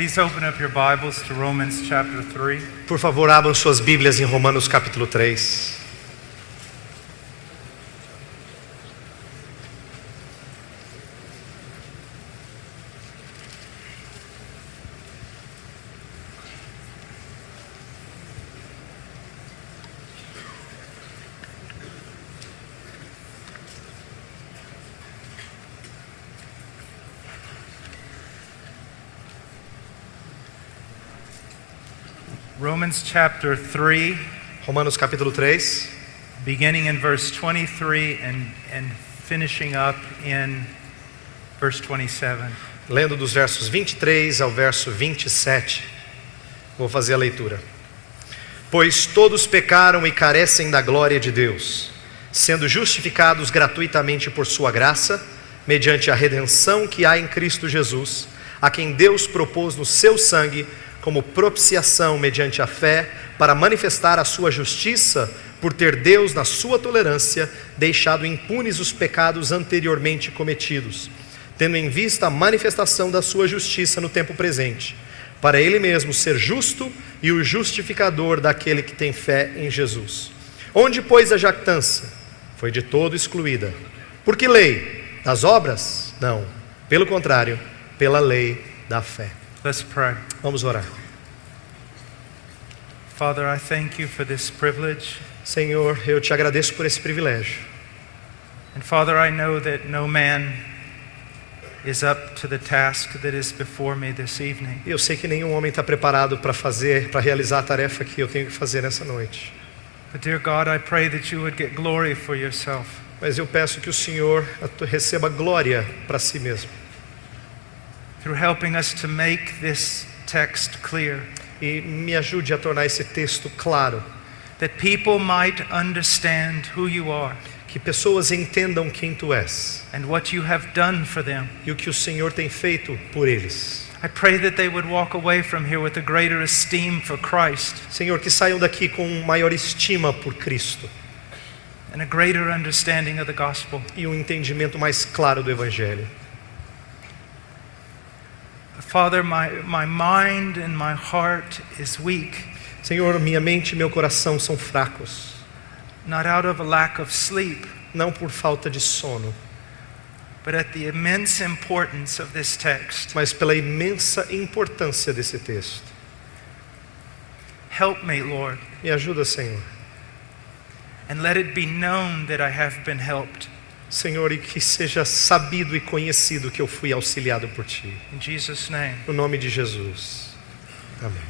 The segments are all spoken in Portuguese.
Please open up your Bibles to Romans chapter 3. Por favor, abram suas Bíblias em Romanos capítulo 3. Romans chapter 3, Romanos capítulo 3, beginning in verse 23 and finishing up in verse 27. lendo dos versos 23 ao verso 27. Vou fazer a leitura. Pois todos pecaram e carecem da glória de Deus, sendo justificados gratuitamente por sua graça, mediante a redenção que há em Cristo Jesus, a quem Deus propôs no seu sangue como propiciação mediante a fé, para manifestar a sua justiça, por ter Deus, na sua tolerância, deixado impunes os pecados anteriormente cometidos, tendo em vista a manifestação da sua justiça no tempo presente, para Ele mesmo ser justo e o justificador daquele que tem fé em Jesus. Onde, pois, a jactância? Foi de todo excluída. Por que lei? Das obras? Não. Pelo contrário, pela lei da fé. Let's pray. Vamos orar. Father, I thank you for this privilege. Senhor, eu te agradeço por esse privilégio. And Father, I know that no man is up to the task that is before me this evening. Eu sei que nenhum homem está preparado para realizar a tarefa que eu tenho que fazer nessa noite. But dear God, I pray that you would get glory for yourself. Mas eu peço que o Senhor receba glória para si mesmo. Through helping us to make this text clear. E me ajude a tornar esse texto claro. That people might understand who you are. Que pessoas entendam quem tu és. And what you have done for them. E o que o Senhor tem feito por eles. I pray that they would walk away from here with a greater esteem for Christ. Senhor, que saiam daqui com maior estima por Cristo. And a greater understanding of the gospel. E um entendimento mais claro do Evangelho. Father, my mind and my heart is weak. Senhor, minha mente e meu coração são fracos. Not out of a lack of sleep. Não por falta de sono. But at the immense importance of this text. Mas pela imensa importância desse texto. Help me, Lord. Me ajuda, Senhor. And let it be known that I have been helped. Senhor, e que seja sabido e conhecido que eu fui auxiliado por Ti. In Jesus' name. No nome de Jesus. Amém.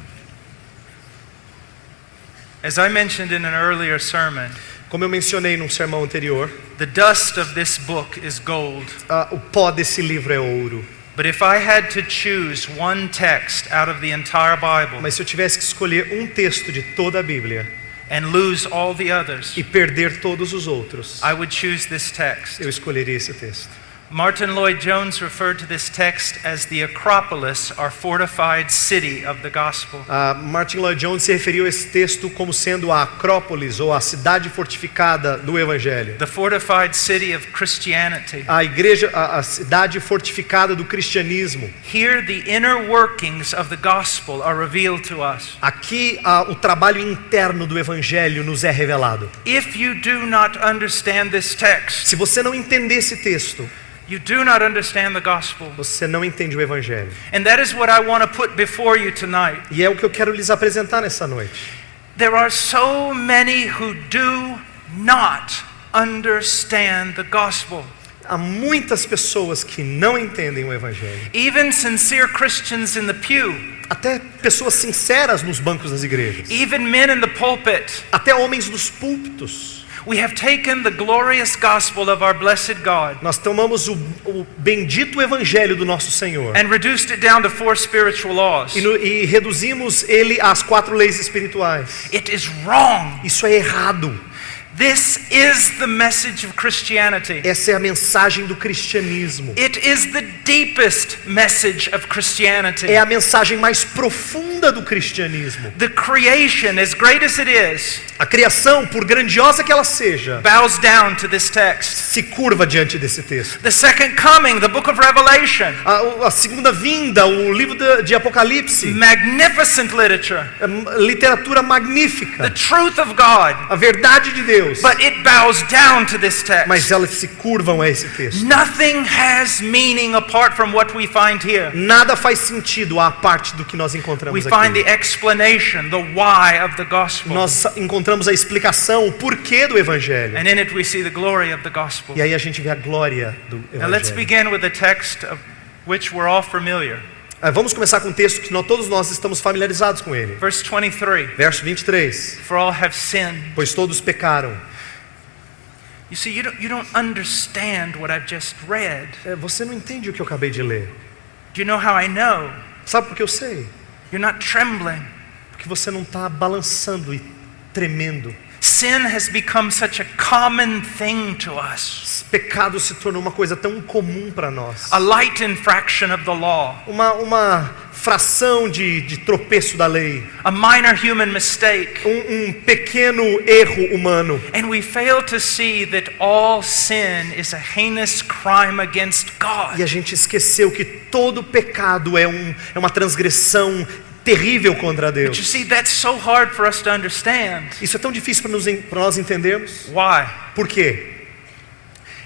As I mentioned in an earlier sermon, como eu mencionei num sermão anterior, the dust of this book is gold. O pó desse livro é ouro. But if I had to choose one text out of the entire Bible, mas se eu tivesse que escolher um texto de toda a Bíblia, and lose all the others, e perder todos os outros, I would choose this text. Eu escolheria esse texto. Martin Lloyd-Jones referred to this text as the Acropolis, or fortified city of the gospel. Martin Lloyd-Jones se referiu a esse texto como sendo a Acrópolis, ou a cidade fortificada do Evangelho. The fortified city of Christianity. A igreja, a cidade fortificada do cristianismo. Here the inner workings of the gospel are revealed to us. Aqui o trabalho interno do Evangelho nos é revelado. If you do not understand this text, se você não entender esse texto, you do not understand the gospel. Você não entende o Evangelho. And that is what I want to put before you tonight. E é o que eu quero lhes apresentar nessa noite. There are so many who do not understand the gospel. Há muitas pessoas que não entendem o Evangelho. Even sincere Christians in the pew. Até pessoas sinceras nos bancos das igrejas. Even men in the pulpit. Até homens nos púlpitos. We have taken the glorious gospel of our blessed God. Nós tomamos o bendito evangelho do nosso Senhor. And reduced it down to 4 spiritual laws. E reduzimos ele às 4 leis espirituais. It is wrong. Isso é errado. This is the message of Christianity. Essa é a mensagem do cristianismo. It is the deepest message of Christianity. É a mensagem mais profunda do cristianismo. The creation, as great as it is, A criação, por grandiosa que ela seja, bows down to this text. se curva diante desse texto. The second coming, the book of Revelation, A segunda vinda, o livro de Apocalipse, magnificent literature, literatura the magnífica, truth of God, a verdade de Deus. but it bows down to this text. Mas elas se curvam a esse texto. Nothing has meaning apart from what we find here. Nada faz sentido à parte do que nós We encontramos find aqui. the explanation, the why of the gospel. Nós encontramos a explicação, o porquê do Evangelho. And in it we see the glory of the gospel. E aí a gente vê a glória do Now let's Evangelho. begin with a text of which we're all familiar. Vamos começar com um texto que todos nós estamos familiarizados com ele. Verse 23. Verso 23. For all have sinned. Pois todos pecaram. You see, you don't understand what I've just read. Você não entende o que eu acabei de ler. Do you know how I know? Sabe por que eu sei? You're not trembling. Porque você não está balançando e tremendo. Sin has become such a common thing to us. Pecado se tornou uma coisa tão comum para nós. A light infraction of the law. Uma fração de tropeço da lei. A minor human mistake. Um pequeno erro humano. And we fail to see that all sin is a heinous crime against God. E a gente esqueceu que todo pecado é uma transgressão terrível contra But you Deus. see, that's so hard for us to understand. Isso é tão difícil para nós entendermos. Why? Por quê?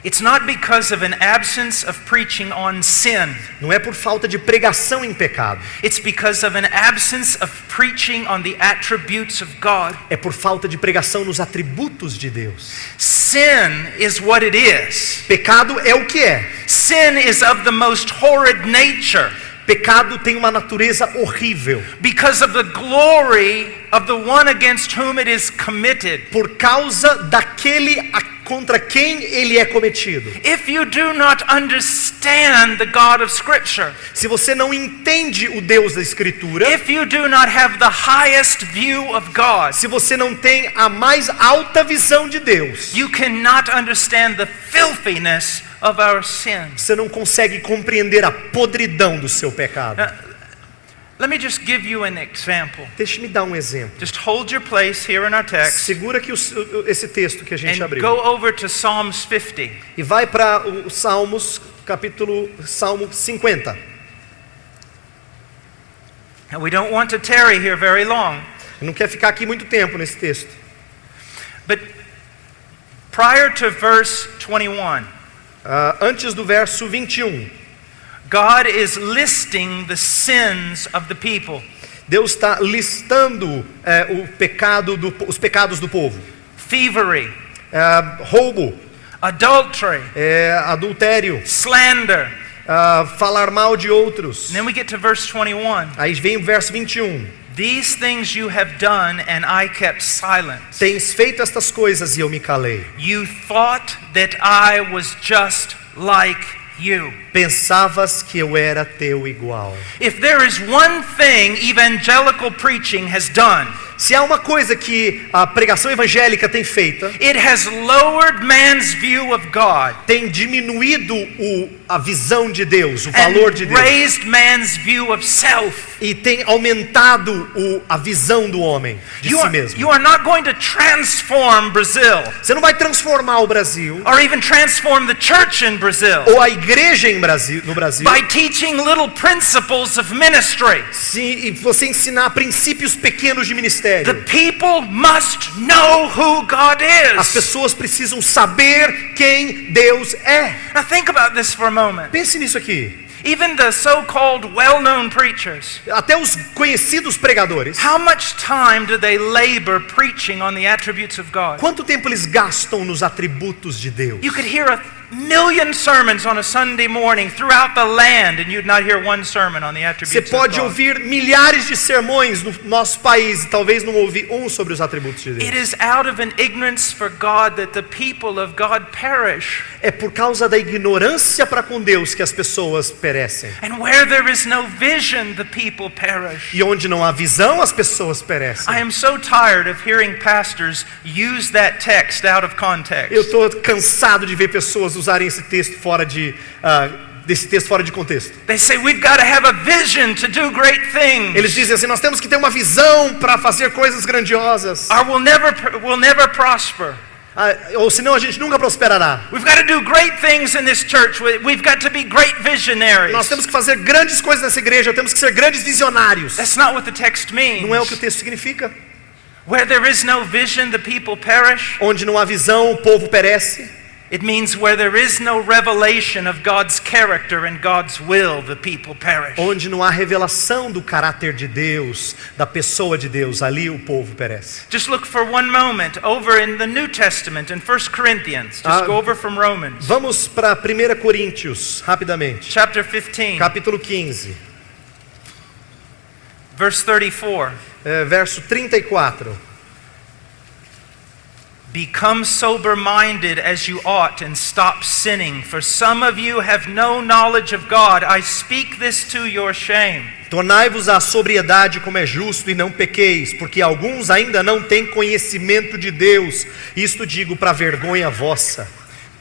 It's not because of an absence of preaching on sin. Não é por falta de pregação em pecado. It's because of an absence of preaching on the attributes of God. É por falta de pregação nos atributos de Deus. Sin is what it is. Pecado é o que é. Sin is of the most horrid nature Pecado tem uma natureza horrível. because of the glory of the one against whom it is committed. Por causa daquele contra quem ele é cometido. If you do not understand the God of Scripture, Se você não entende o Deus da Escritura, if you do not have the highest view of God, se você não tem a mais alta visão de Deus, you cannot understand the filthiness of our sins. você não consegue compreender a podridão do seu pecado. Let me just give you an example. Deixe-me dar um exemplo. Just hold your place here in our text Segura aqui esse texto que a gente and abriu. go over to Psalms 50. E vai para o Salmos, Salmo 50. And we don't want to tarry here very long, Eu não quero ficar aqui muito tempo nesse texto. but prior to verse 21, Antes do verso 21, God is listing the sins of the people. Deus está listando os pecados do povo. Thievery, Roubo, adultery, adultério, slander. falar mal de outros. And then we get to verse 21. Aí vem o verso 21. These things you have done and I kept silent. Tens feito estas coisas e eu me calei. You thought that I was just like you. Pensavas que eu era teu igual. If there is one thing evangelical preaching has done, Se há uma coisa que a pregação evangélica tem feita, it has lowered man's view of God tem diminuído a visão de Deus, o valor de and Deus. raised man's view of self. E tem aumentado a visão do homem, de si mesmo. You are not going to transform Brazil Você não vai transformar o Brasil, or even transform the church in Brazil ou a igreja no Brasil, by teaching little principles of ministry. se você ensinar princípios pequenos de The ministério. people must know who God As is. pessoas precisam saber quem Deus é. Now think about this for a moment. Pense nisso aqui. Even the so-called well-known preachers, Até os conhecidos pregadores, how much time do they labor preaching on the attributes of God? quanto tempo eles gastam nos atributos de Deus? You could hear million sermons on a Sunday morning throughout the land and you'd not hear one sermon on the Você attributes pode of God. ouvir milhares de sermões no nosso país e talvez não ouvir um sobre os atributos de It Deus. is out of an ignorance for God that the people of God perish. É por causa da ignorância para com Deus que as pessoas perecem. And where there is no vision, the people perish. E onde não há visão, as pessoas perecem. I am so tired of hearing pastors use that text out of context. Eu estou cansado de ver pessoas usarem esse texto desse texto fora de contexto. They say we've got to have a vision to do great things. Eles dizem assim, nós temos que ter uma visão para fazer coisas grandiosas. Or we'll never prosper. Ou senão a gente nunca prosperará. We've got to do great things in this church. We've got to be great visionaries. Nós temos que fazer grandes coisas nessa igreja, temos que ser grandes visionários. That's not what the text means. Não é o que o texto significa. Where there is no vision, the people perish. Onde não há visão, o povo perece. It means where there is no revelation of God's character and God's will, the people perish. Onde não há revelação do caráter de Deus, da pessoa de Deus, ali o povo perece. Just look for one moment over in the New Testament in 1 Corinthians. Just go over from Romans. Vamos para 1 Coríntios, rapidamente. Chapter 15, Capítulo 15, verse 34. verso 34. Become sober-minded as you ought and stop sinning, for some of you have no knowledge of God. I speak this to your shame. Tornai-vos à sobriedade como é justo e não pequeis, porque alguns ainda não têm conhecimento de Deus. Isto digo para vergonha vossa.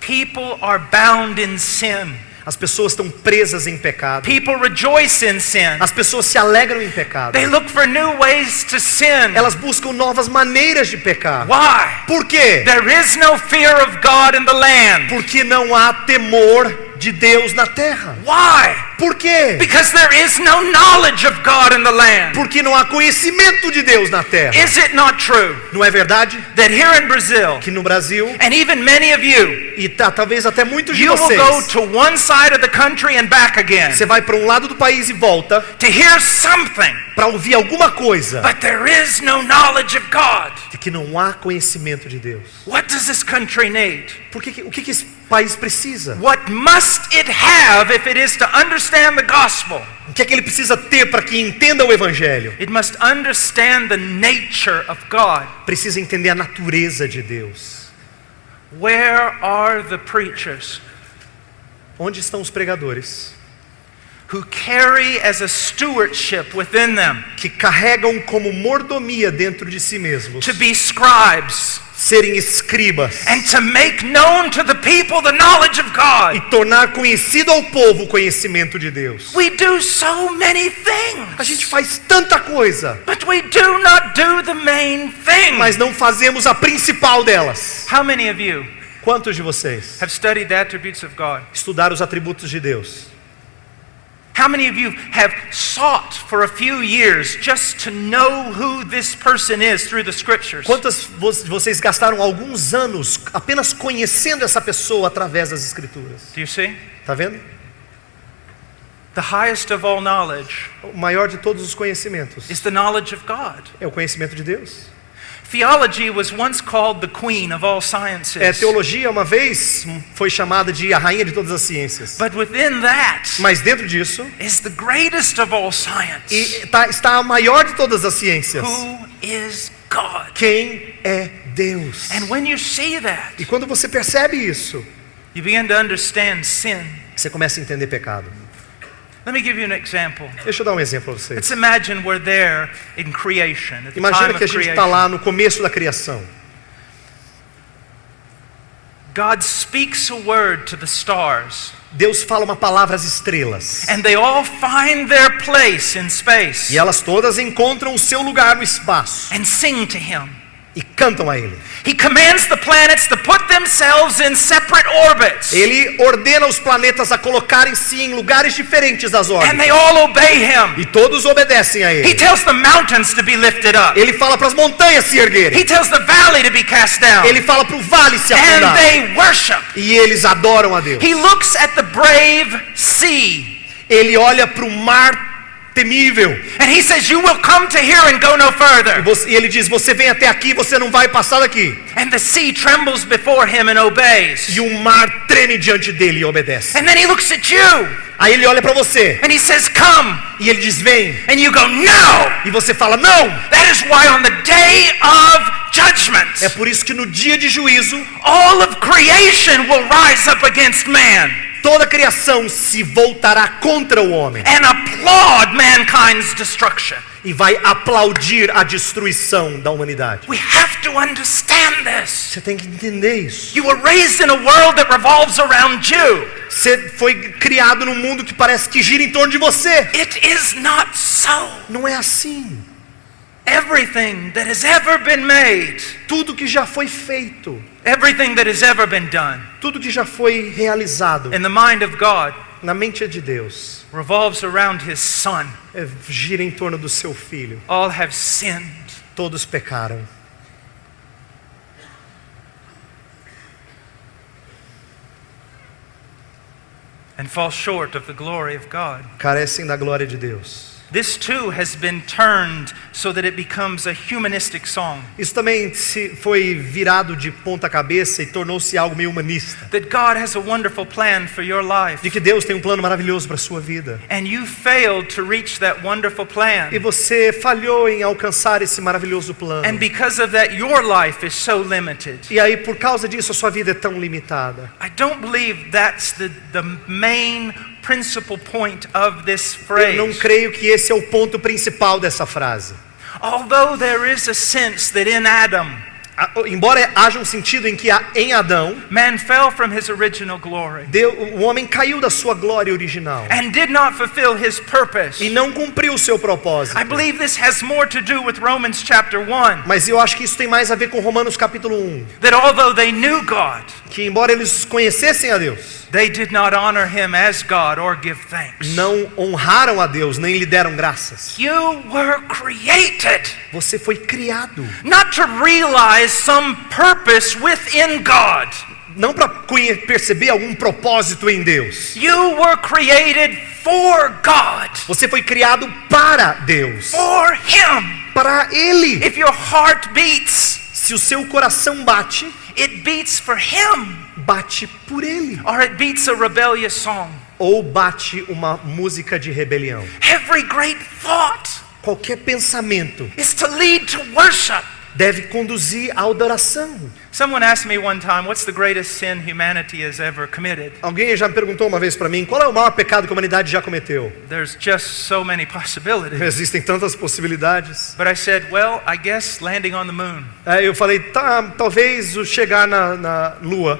People are bound in sin. As pessoas estão presas em pecado. People rejoice in sin. As pessoas se alegram em pecado. They look for new ways to sin. Elas buscam novas maneiras de pecar. Why? Por quê? There is no fear of God in the land. Porque não há temor de Deus na terra. Why? Por quê? Because there is no knowledge of God in the land. Porque não há conhecimento de Deus na terra. Is it not true Não é verdade that here in Brazil, que no Brasil, and even many of you, e talvez até muitos de you will vocês, go to one side of the country and back again você vai para um lado do país e volta to hear something, para ouvir alguma coisa but there is no knowledge of God? de que não há conhecimento de Deus. What does this country need? O que esse país precisa? What must it have if it is to understand the gospel? O que é que ele precisa ter para que entenda o evangelho? It must understand the nature of God. Precisa entender a natureza de Deus. Where are the preachers Onde estão os pregadores who carry as a stewardship within them que carregam como mordomia dentro de si mesmos to be scribes serem escribas and to make known to the people the knowledge of e God? tornar conhecido ao povo o conhecimento de Deus? We do so many A gente things, faz tanta coisa, but we do not do the main thing. mas não fazemos a principal delas. How many of you Quantos de vocês have studied the attributes of God? estudaram os atributos de Deus? How many of you have sought for a few years just to know who this person is through the scriptures? Quantas de vocês gastaram alguns anos apenas conhecendo essa pessoa através das escrituras? Do you see? Tá vendo? The highest of all knowledge O maior de todos os conhecimentos is the knowledge of God. é o conhecimento de Deus. Theology was once called the queen of all sciences. Teologia uma vez foi chamada de a rainha de todas as ciências. But within that Mas dentro disso is the greatest of all science. está a maior de todas as ciências. Who is God? Quem é Deus? And when you see that, E quando você percebe isso, you begin to understand sin. você começa a entender pecado. Let me give you an example. Deixa eu dar um exemplo para vocês. Let's imagine we're there in creation, at the time Imagina que a of gente está creation. lá no começo da criação. God speaks a word to the stars, Deus fala uma palavra às estrelas. and they all find their place in space E elas todas encontram o seu lugar no espaço and sing to Him. e cantam a Ele. He commands the planets to put themselves in separate orbits, Ele ordena os planetas a colocarem-se em lugares diferentes das and órbitas. they all obey Him. E todos obedecem a He Ele. tells the mountains to be lifted up. Ele fala para as montanhas se erguerem. He tells the valley to be cast down. Ele fala para o vale se And afundar. they worship. E eles adoram a Deus. He looks at the brave sea, Ele olha para o mar temível. And he says, you will come to here and go no further. E ele diz, você vem até aqui, você não vai passar daqui. And the sea trembles before him and obeys. E o mar treme diante dele e obedece. And then he looks at you Aí ele olha para você and he says, come. e ele diz, vem. And you go, no. E você fala, não. That is why on the day of judgment, É por isso que no dia de juízo, all of creation will rise up against man toda a criação se voltará contra o homem and applaud mankind's destruction. e vai aplaudir a destruição da humanidade. We have to understand this. Você tem que entender isso. You were raised in a world that revolves around you. Você foi criado num mundo que parece que gira em torno de você. It is not so. Não é assim. Everything that has ever been made, Tudo que já foi feito, everything that has ever been done tudo que já foi realizado in the mind of God na mente de Deus, revolves around His Son. gira em torno do seu filho. All have sinned. Todos pecaram. And fall short of the glory of God. Carecem da glória de Deus. This too has been turned so that it becomes a humanistic song. Isso também foi virado de ponta cabeça e tornou-se algo meio humanista. That God has a wonderful plan for your life. De que Deus tem um plano maravilhoso para a sua vida. And you failed to reach that wonderful plan. E você falhou em alcançar esse maravilhoso plano. And because of that, your life is so limited. E aí, por causa disso, a sua vida é tão limitada. I don't believe that's the main principal point of this Eu não phrase. creio que esse é o ponto principal dessa frase. Although there is a sense that in Adam, Embora haja um sentido em que em Adão, man fell from his original glory o homem caiu da sua glória original and did not fulfill his purpose. e não cumpriu o seu propósito. I believe this has more to do with Romans chapter 1. Mas eu acho que isso tem mais a ver com Romanos capítulo 1. That although they knew God, Que embora eles conhecessem a Deus, they did not honor Him as God or give thanks. não honraram a Deus, nem lhe deram graças. You were created Você foi criado, not to realize some purpose within God. não para perceber algum propósito em Deus. You were created for God, Você foi criado para Deus, for Him. para Ele. If your heart beats, Se o seu coração bate, it beats for Him, bate por Ele. or it beats a rebellious song. Ou bate uma música de rebelião. Every great thought Qualquer pensamento is to lead to worship. deve conduzir à adoração. Someone asked me one time, what's the greatest sin humanity has ever committed? Alguém já me perguntou uma vez para mim, qual é o maior pecado que a humanidade já cometeu? There's just so many possibilities. Existem tantas possibilidades. But I said, well, I guess landing on the moon. Aí eu falei, talvez o chegar na Lua.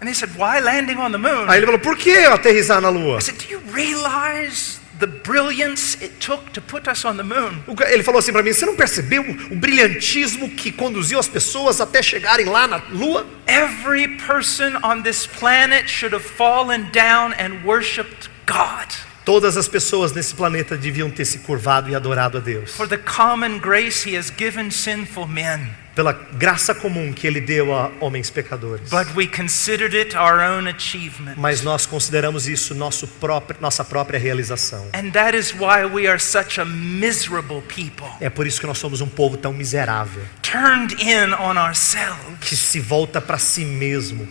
And they said, why landing on the moon? Aí ele falou, por que aterrissar na Lua? I said, do you realize the brilliance it took to put us on the moon? Ele falou assim para mim, você não percebeu o brilhantismo que conduziu as pessoas até chegarem lá na Lua? Every person on this planet should have fallen down and worshipped God. Todas as pessoas nesse planeta deviam ter se curvado e adorado a Deus. For the common grace He has given sinful men. Pela graça comum que Ele deu a homens pecadores. But we considered it our own achievement. Mas nós consideramos isso nossa própria realização. And that is why we are such a miserable people. É por isso que nós somos um povo tão miserável, Turned in on ourselves. que se volta para si mesmo.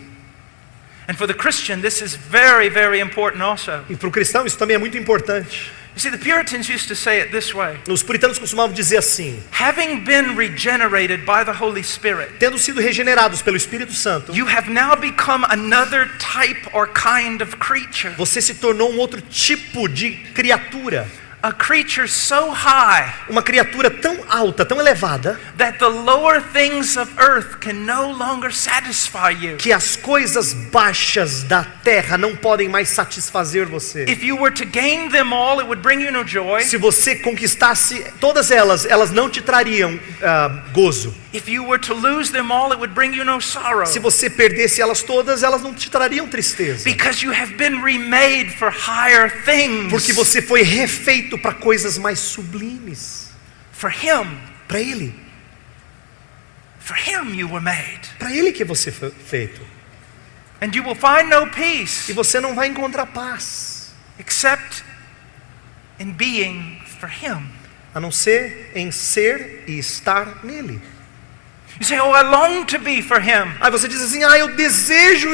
And for the Christian, this is very, very important also. E para o cristão isso também é muito importante. You see, the Puritans used to say it this way. Os puritanos costumavam dizer assim: Having been regenerated by the Holy Spirit, tendo sido regenerados pelo Espírito Santo, you have now become another type or kind of creature. você se tornou um outro tipo de criatura. A creature so high Uma criatura tão alta, tão elevada, that the lower things of earth can no longer satisfy you. que as coisas baixas da terra não podem mais satisfazer você. If you were to gain them all, it would bring you no joy. Se você conquistasse todas elas não te trariam gozo. If you were to lose them all, it would bring you no sorrow. Se você perdesse elas todas, elas não te trariam tristeza. Because you have been remade for higher things. Porque você foi refeito para coisas mais sublimes. For Him. Para Ele. For Him you were made. Para Ele que você foi feito. And you will find no E peace você não vai encontrar paz. except in being for Him. a não ser em ser e estar nele. You say, oh, I long to be for Him. Aí você diz assim, eu desejo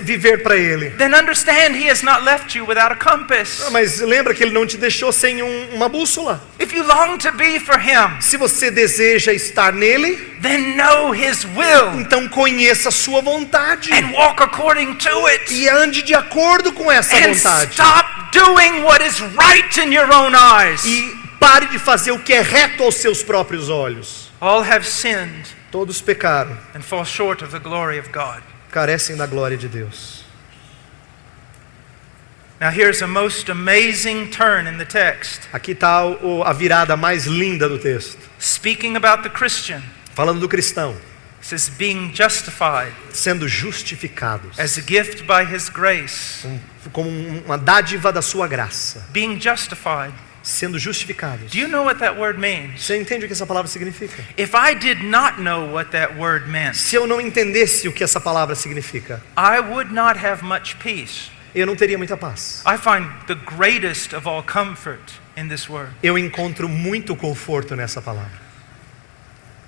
viver para ele. Then understand He has not left you without a compass. Mas lembra que ele não te deixou sem uma bússola. If you long to be for Him, Se você deseja estar nele, then know His will então conheça a sua vontade and walk according to it. e ande de acordo com essa And vontade. stop doing what is right in your own eyes. E pare de fazer o que é reto aos seus próprios olhos. All have sinned Todos pecaram, and fall short of the glory of God. carecem da glória de Deus. Now here's a most amazing turn in the text. Aqui está a virada mais linda do texto. Speaking about the Christian, Falando do cristão, it says being justified sendo justificados as a gift by His grace. como uma dádiva da sua graça. Being justified. Sendo justificados. Do you know what that word means? Você entende o que essa palavra significa? If I did not know what that word meant, Se eu não entendesse o que essa palavra significa, I would not have much peace. eu não teria muita paz. I find the greatest of all comfort in this word. Eu encontro muito conforto nessa palavra.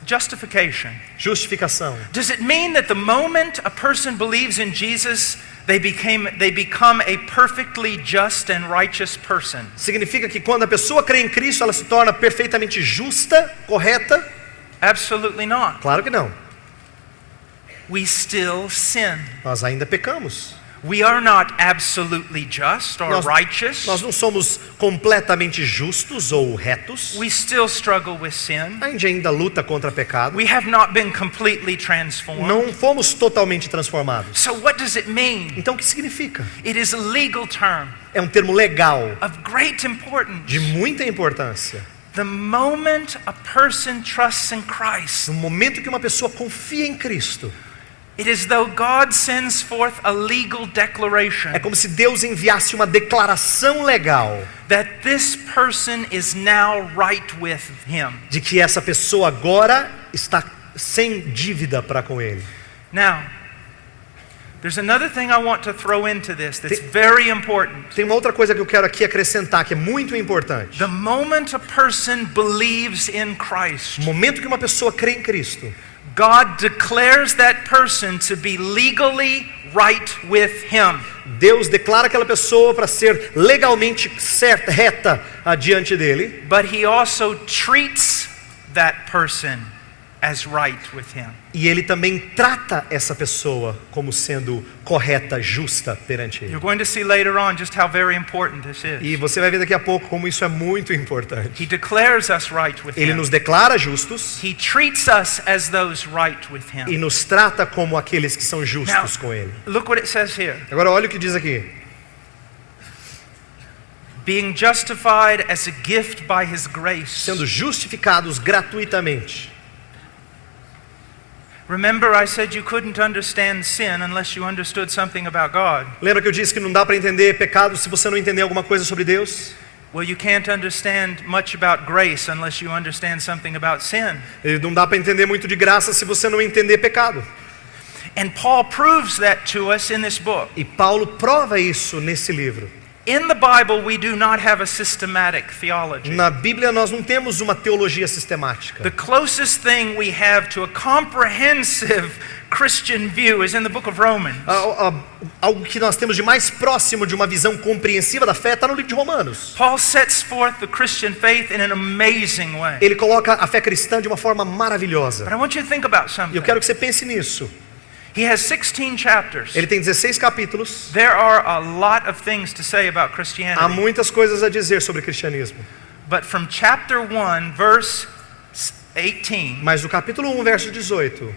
Justification. Justificação. Does it mean that the moment a person believes in Jesus, they become a perfectly just and righteous person? Significa que quando a pessoa crê em Cristo, ela se torna perfeitamente justa, correta? Absolutely not. Claro que não. We still sin. Nós ainda pecamos. We are not absolutely just or righteous. Nós não somos completamente justos ou retos. We still struggle with sin. A gente ainda luta contra pecado. We have not been completely transformed. Não fomos totalmente transformados. So what does it mean? Então o que significa? It is a legal term É um termo legal, of great importance. de muita importância. The moment a person trusts in Christ, No momento que uma pessoa confia em Cristo, it is though God sends forth a legal declaration é como se Deus enviasse uma declaração legal that this person is now right with Him. de que essa pessoa agora está sem dívida para com Ele. Now, there's another thing I want to throw into this that's very important. Tem uma outra coisa que eu quero aqui acrescentar que é muito importante. The moment a person believes in Christ, No momento que uma pessoa crê em Cristo, God declares that person to be legally right with Him. Deus declara aquela pessoa para ser legalmente certa, reta diante dele, But He also treats that person as right with Him. e ele também trata essa pessoa como sendo correta, justa perante ele. You're going to see later on just how very important this is. E você vai ver daqui a pouco como isso é muito importante. He declares us right with Ele Him. nos declara justos He treats us as those right with e Him. nos trata como aqueles que são justos com ele. Look what it says here. Agora olha o que diz aqui. Being justified as a gift by His grace. Sendo justificados gratuitamente. Remember I said you couldn't understand sin unless you understood something about God. Lembra que eu disse que não dá para entender pecado se você não entender alguma coisa sobre Deus? Well, you can't understand much about grace unless you understand something about sin. E não dá para entender muito de graça se você não entender pecado. And Paul proves that to us in this book. E Paulo prova isso nesse livro. In the Bible, we do not have a systematic theology. Na Bíblia nós não temos uma teologia sistemática. The closest thing we have to a comprehensive Christian view is in the book of Romans. Algo que nós temos de mais próximo de uma visão compreensiva da fé está no livro de Romanos. Paul sets forth the Christian faith in an amazing way. Ele coloca a fé cristã de uma forma maravilhosa. But I want you to think about E something. eu quero que você pense nisso. He has 16 chapters. Ele tem 16 capítulos. There are a lot of things to say about Há Christianity. muitas coisas a dizer sobre cristianismo. But from chapter 1, verse 18, Mas do capítulo 1, verso 18,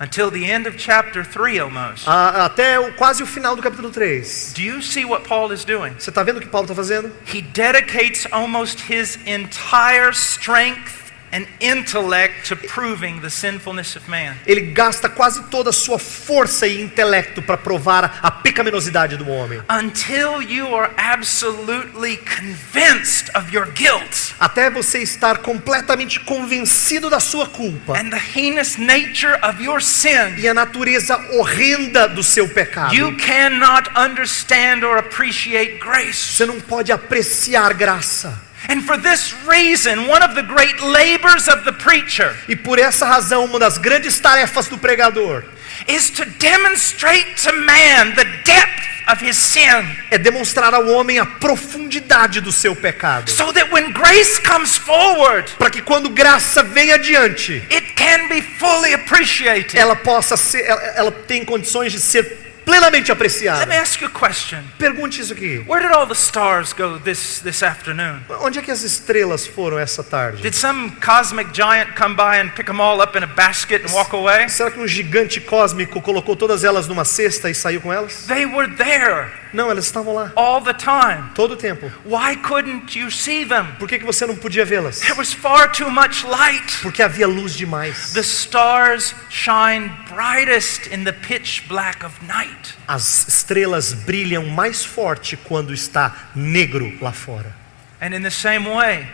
until the end of chapter 3 almost, até quase o final do capítulo 3, do you see what Paul is doing? você está vendo o que Paulo está fazendo? He dedicates almost his entire strength and intellect to proving the sinfulness of man. Ele gasta quase toda a sua força e intelecto para provar a pecaminosidade do homem. Until you are absolutely convinced of your guilt Até você estar completamente convencido da sua culpa and the heinous nature of your sin, e a natureza horrenda do seu pecado. you cannot understand or appreciate grace. Você não pode apreciar graça. And for this reason, one of the great labors of the preacher E por essa razão, uma das grandes tarefas do pregador is to demonstrate to man the depth of his sin, é demonstrar ao homem a profundidade do seu pecado. so that when grace comes forward, Para que quando graça vem adiante, it can be fully appreciated. ela possa ser, ela tem condições de ser plenamente Let me apreciada. ask you a question. Pergunte isso aqui. Where did all the stars go this afternoon? Onde é que as estrelas foram essa tarde? Did some cosmic giant come by and pick them all up in a basket and walk away? Será que um gigante cósmico colocou todas elas numa cesta e saiu com elas? They were there Não, elas estavam lá all the time. todo o tempo. Why couldn't you see them? Por que você não podia vê-las? There was far too much light. Porque havia luz demais. The stars shine brightest in the pitch black of night. As estrelas brilham mais forte quando está negro lá fora. And in the same way,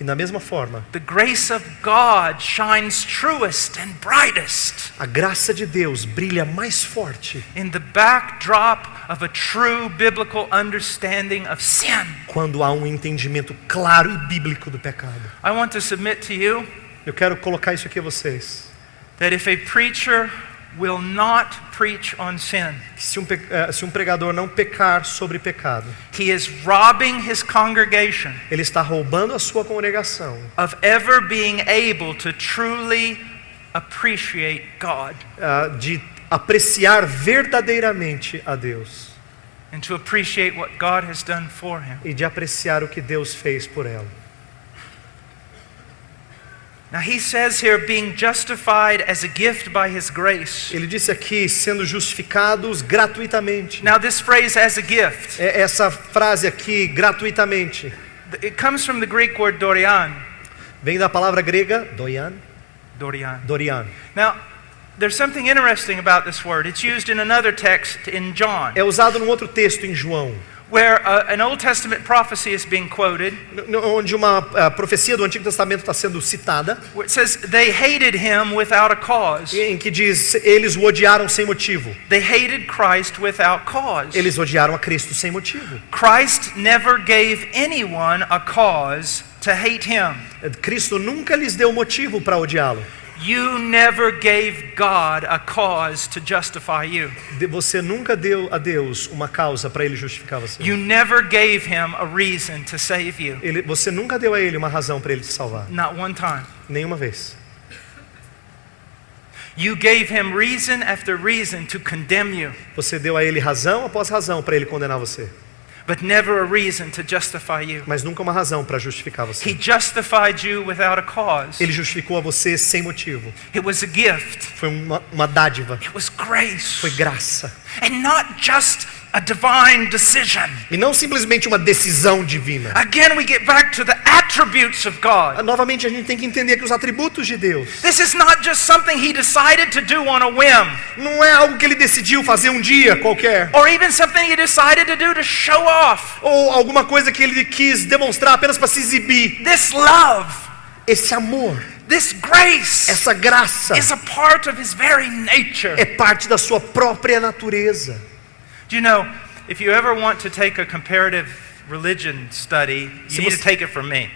E da mesma forma, the grace of God shines truest and brightest a graça de Deus brilha mais forte in the backdrop of a true biblical understanding of sin. quando há um entendimento claro e bíblico do pecado. I want to submit to you Eu quero colocar isso aqui a vocês. that if a preacher will not preach on sin, Se um pregador não pecar sobre pecado, he is robbing his congregation ele está roubando a sua congregação of ever being able to truly appreciate God de apreciar verdadeiramente a Deus and to appreciate what God has done for him. e de apreciar o que Deus fez por ela. Now he says here, being justified as a gift by his grace. Ele disse aqui, sendo justificados gratuitamente. Now this phrase, as a gift, Essa frase aqui, gratuitamente, it comes from the Greek word dorian. vem da palavra grega Dorian. dorian. Now, there's something interesting about this word. It's used in another text in John, É usado num outro texto em João, where an Old Testament prophecy is being quoted, onde uma profecia do Antigo Testamento está sendo citada, where it says, they hated him without a cause. em que diz, eles o odiaram sem motivo. They hated Christ without cause. Eles odiaram a Cristo sem motivo. Christ never gave anyone a cause to hate him. Cristo nunca lhes deu motivo para odiá-lo. You never gave God a cause to justify you. Você nunca deu a Deus uma causa para Ele justificar você. You never gave him a reason to save you. Você nunca deu a Ele uma razão para Ele te salvar. Not one time. Nenhuma vez. You gave him reason after reason to condemn you, Você deu a Ele razão após razão para Ele condenar você. but never a reason to justify you. Mas nunca uma razão para justificar você. He justified you without a cause. Ele justificou a você sem motivo. It was a gift. Foi uma dádiva. It was grace. Foi graça. And not just a divine decision. E não simplesmente uma decisão divina. Again, we get back to the attributes of God. Novamente a gente tem que entender que os atributos de Deus This is not just something he decided to do on a whim, não é algo que Ele decidiu fazer um dia qualquer. or even something he decided to do to show off. Ou alguma coisa que Ele quis demonstrar apenas para se exibir. This love, Esse amor, this grace, essa graça is a part of his very nature. é parte da sua própria natureza. Do you know, if you ever want to take a comparative religion study, you need to take it from me.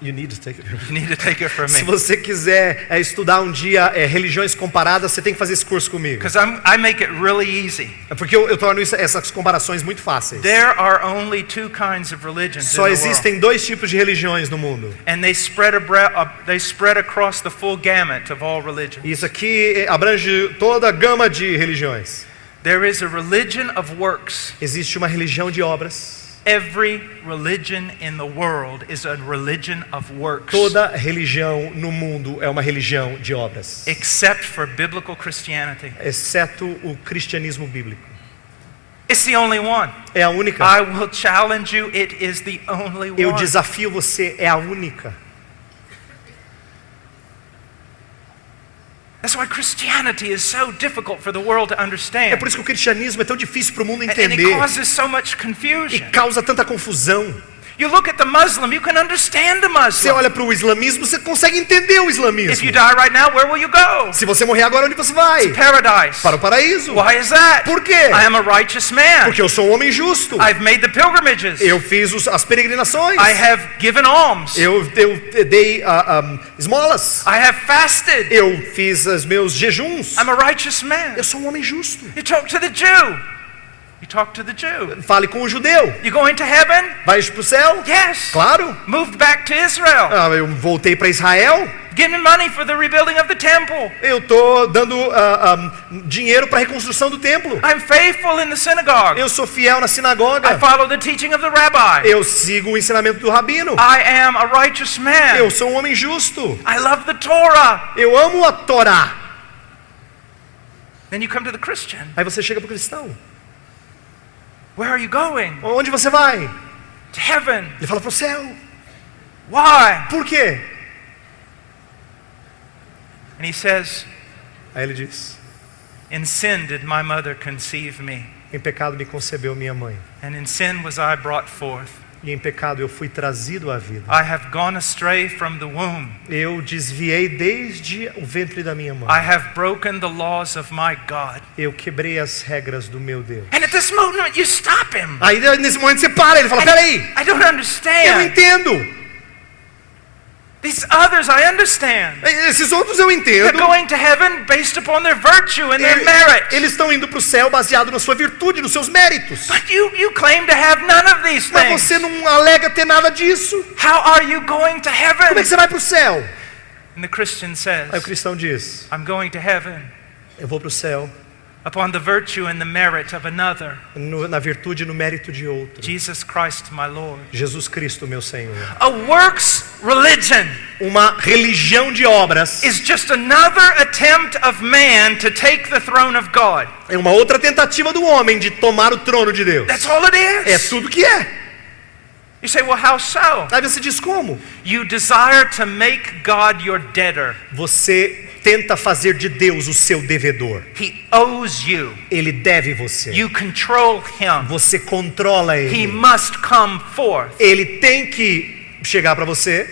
You need to take it. You need to take it from Se me. você quiser estudar um dia religiões comparadas, você tem que fazer esse curso comigo. Because I make it really easy. É porque eu torno essas comparações muito fáceis. There are only two kinds of religions Só in the world, existem dois tipos de religiões no mundo. and they spread across the full gamut of all religions. E isso aqui abrange toda a gama de religiões. There is a religion of works. Existe uma religião de obras. Every religion in the world is a religion of works, Toda religião no mundo é uma religião de obras, except for biblical Christianity. exceto o cristianismo bíblico. It's the only one. É a única. I will challenge you, it is the only Eu one. desafio você, é a única. That's why Christianity is so difficult for the world to É understand. por isso que o cristianismo é tão difícil para o mundo And it entender causes so much e confusion. causa tanta confusão. You look at the Muslim, you can understand the Você Muslim. olha para o islamismo, você consegue entender o If islamismo. you die right now, where will you go? Se você morrer agora, onde você vai? Paradise. Para o paraíso. Why is that? Por quê? I am a righteous man. Porque eu sou um homem justo. I've made the pilgrimages. Eu fiz as peregrinações. I have given alms. Eu dei esmolas. I have fasted. Eu fiz os meus jejuns. I'm a righteous man. Eu sou um homem justo. You talk to the Jew. You talk to the Jew. Fale com o judeu. You going to heaven? Vai para o céu? Yes. Claro. Moved back to Israel. Eu voltei para Israel. Giving money for the rebuilding of the temple. Eu estou dando dinheiro para a reconstrução do templo. I'm faithful in the synagogue. Eu sou fiel na sinagoga. I follow the teaching of the rabbi. Eu sigo o ensinamento do rabino. I am a righteous man. Eu sou um homem justo. I love the Torah. Eu amo a Torá. Then you come to the Christian. Aí você chega para o cristão. Where are you going? Onde você vai? To heaven. Ele fala para o céu. Why? Por quê? And he says, Aí ele diz: in sin did my mother conceive me, em pecado me concebeu minha mãe. and in sin was I brought forth. E em pecado eu fui trazido à vida. I have gone astray from the womb. Eu desviei desde o ventre da minha mãe. I have broken the laws of my God. Eu quebrei as regras do meu Deus. And at this moment you stop him. Aí nesse momento você para, ele fala: peraí, I don't eu understand. entendo. These others I understand. Esses outros eu They're entendo. going to heaven based upon their virtue and their merit. Eles estão indo para o céu baseado na sua virtude, nos seus méritos. But you claim to have none of these Mas things. você não alega ter nada disso. How are you going to Como é heaven? que você vai para o céu? And the Christian Aí o says, cristão diz: I'm going to heaven eu vou para o céu upon the virtue and the merit of another, na virtude e no mérito de outro. Jesus Christ my Lord. Jesus Cristo, meu Senhor. A works religion Uma religião de obras is just another attempt of man to take the throne of God. é uma outra tentativa do homem de tomar o trono de Deus. That's all it É is. tudo que é. You say, well, how so? Aí você diz: como? You desire to make God your debtor. Você tenta fazer de Deus o seu devedor. He owes you. Ele deve você. You control him. Você controla He ele. must come forth. Ele tem que chegar para você.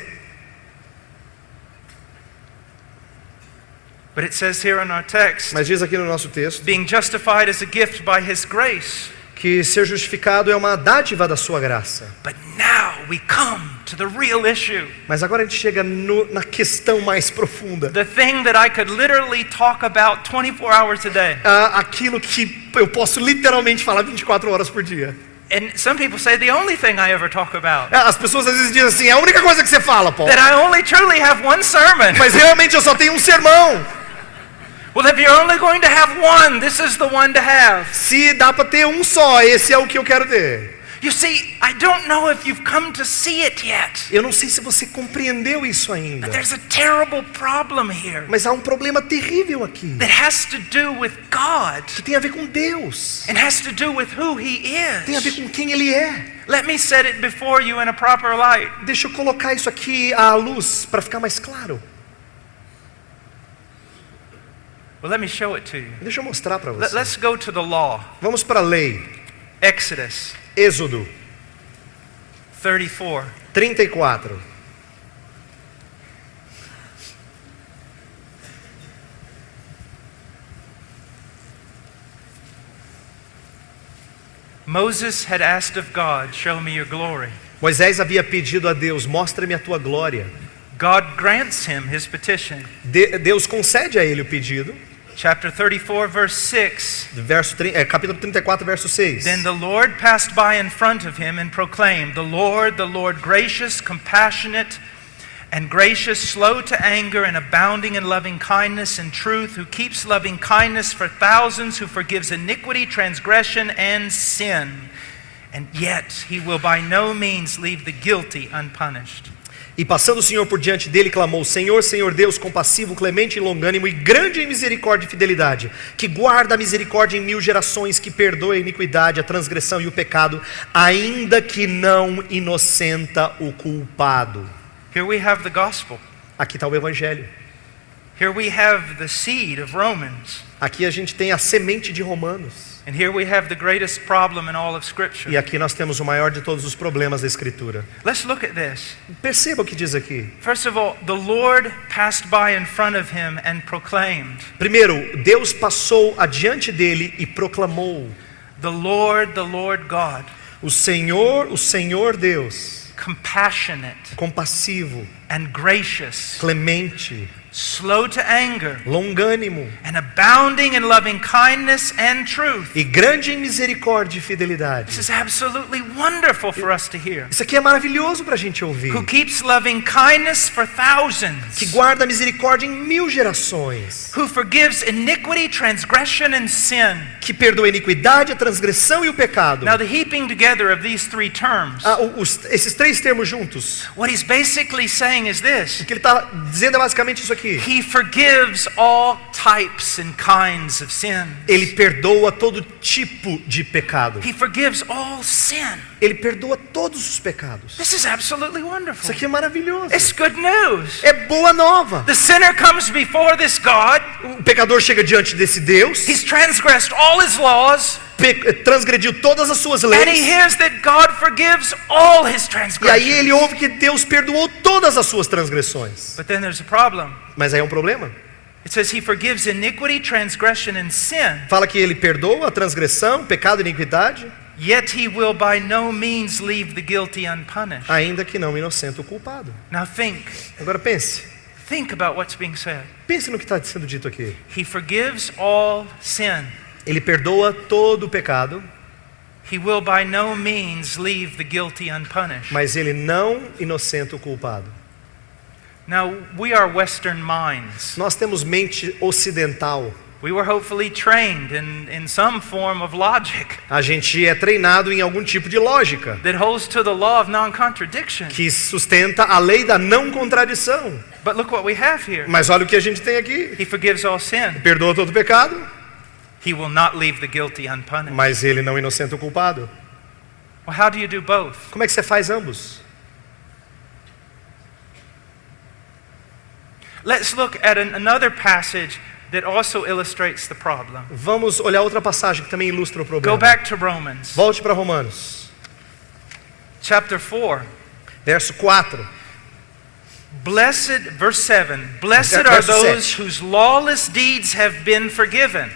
But it says here in our text, Mas diz aqui no nosso texto being justified as a gift by his grace. que ser justificado é uma dádiva da sua graça. But now we come to the real issue. Mas agora a gente chega na questão mais profunda. The thing that I could literally talk about 24 hours a day. Aquilo que eu posso literalmente falar 24 horas por dia. And some people say the only thing I ever talk about. As pessoas às vezes dizem assim: é a única coisa que você fala, Paulo. That I only truly have one sermon. Mas realmente eu só tenho um sermão. Well, if you're only going to have one, this is the one to have. Se dá para ter um só, esse é o que eu quero ter. You see, I don't know if you've come to see it yet. Eu não sei se você compreendeu isso ainda. But there's a terrible problem here Mas há um problema terrível aqui. that has to do with God Que tem a ver com Deus. and has to do with who He Tem a ver is. com quem Ele é. Let me set it before you in a proper light. Deixa eu colocar isso aqui à luz para ficar mais claro. Well, let me show it to you. Deixa eu mostrar para você. Let's go to the law. Vamos para a lei. Exodus Êxodo 34. 34. Moses had asked of God, show me your glory. Moisés havia pedido a Deus: mostra-me a tua glória. God grants him his petition. Deus concede a ele o pedido. Chapter 34, verse 6. Capítulo 34, verso 6. Then the Lord passed by in front of him and proclaimed, the Lord, gracious, compassionate, and gracious, slow to anger, and abounding in loving kindness and truth, who keeps loving kindness for thousands, who forgives iniquity, transgression, and sin. And yet he will by no means leave the guilty unpunished. E passando o Senhor por diante dele, clamou: Senhor, Senhor Deus, compassivo, clemente e longânimo e grande em misericórdia e fidelidade, que guarda a misericórdia em 1000 gerações, que perdoa a iniquidade, a transgressão e o pecado, ainda que não inocenta o culpado. Here we have the gospel. Aqui está o Evangelho. Here we have the seed of Romans. Aqui a gente tem a semente de Romanos. And here we have the greatest problem in all of Scripture. E aqui nós temos o maior de todos os problemas da Escritura. Let's look at this. Perceba o que diz aqui. First of all, the Lord passed by in front of him and proclaimed. Primeiro, Deus passou adiante dele e proclamou: The Lord God, o Senhor Deus, compassionate compassivo, and gracious, clemente, slow to anger, longânimo and abounding in loving kindness and truth. e grande em misericórdia e fidelidade. This is absolutely wonderful for us to hear. Isso aqui é maravilhoso para a gente ouvir. Who keeps loving kindness for Que thousands. guarda a misericórdia em 1000 gerações. Who forgives iniquity, transgression, and sin. Que perdoa a iniquidade, a transgressão e o pecado. Now, the heaping together of these three terms, Esses três termos juntos, what he's basically saying is this. o que ele está dizendo é basicamente isso aqui. He forgives all types and kinds of sin. Ele perdoa todo tipo de pecado. He forgives all sin. Ele perdoa todos os pecados. This is absolutely Isso wonderful. aqui é maravilhoso. It's good news. É boa nova. The sinner comes before this God. O pecador chega diante desse Deus, He's transgressed all his laws. transgrediu todas as suas And he leis, hears that God forgives all his e aí transgressions. ele ouve que Deus perdoou todas as suas transgressões. But then there's a problem. Mas aí é um problema. It says he forgives iniquity, transgression, and sin. Fala que ele perdoa a transgressão, pecado e iniquidade, Yet he will by no means leave the guilty unpunished. ainda que não inocente o culpado. Now think Agora pense about what's being said. no que está sendo dito aqui. He forgives all sin. Ele perdoa todo o pecado, He will by no means leave the guilty unpunished. mas ele não inocenta o culpado. Now, we are Western minds. Nós temos mente ocidental. We were hopefully trained in some form of logic A gente é treinado em algum tipo de lógica that holds to the law of non-contradiction. que sustenta a lei da não contradição. But look what we have here. Mas olha o que a gente tem aqui. He forgives all sin. Perdoa todo o pecado, He will not leave the guilty unpunished. mas ele não inocenta o culpado. Well, how do you do both? Como é que você faz ambos? Let's look at another passage that also illustrates the problem. Vamos olhar outra passagem que também ilustra o Go problema. back to Romans Volte para Romanos, chapter 4. verso 4. Blessed, verse 7, blessed are Verso those 7. whose lawless deeds have been forgiven.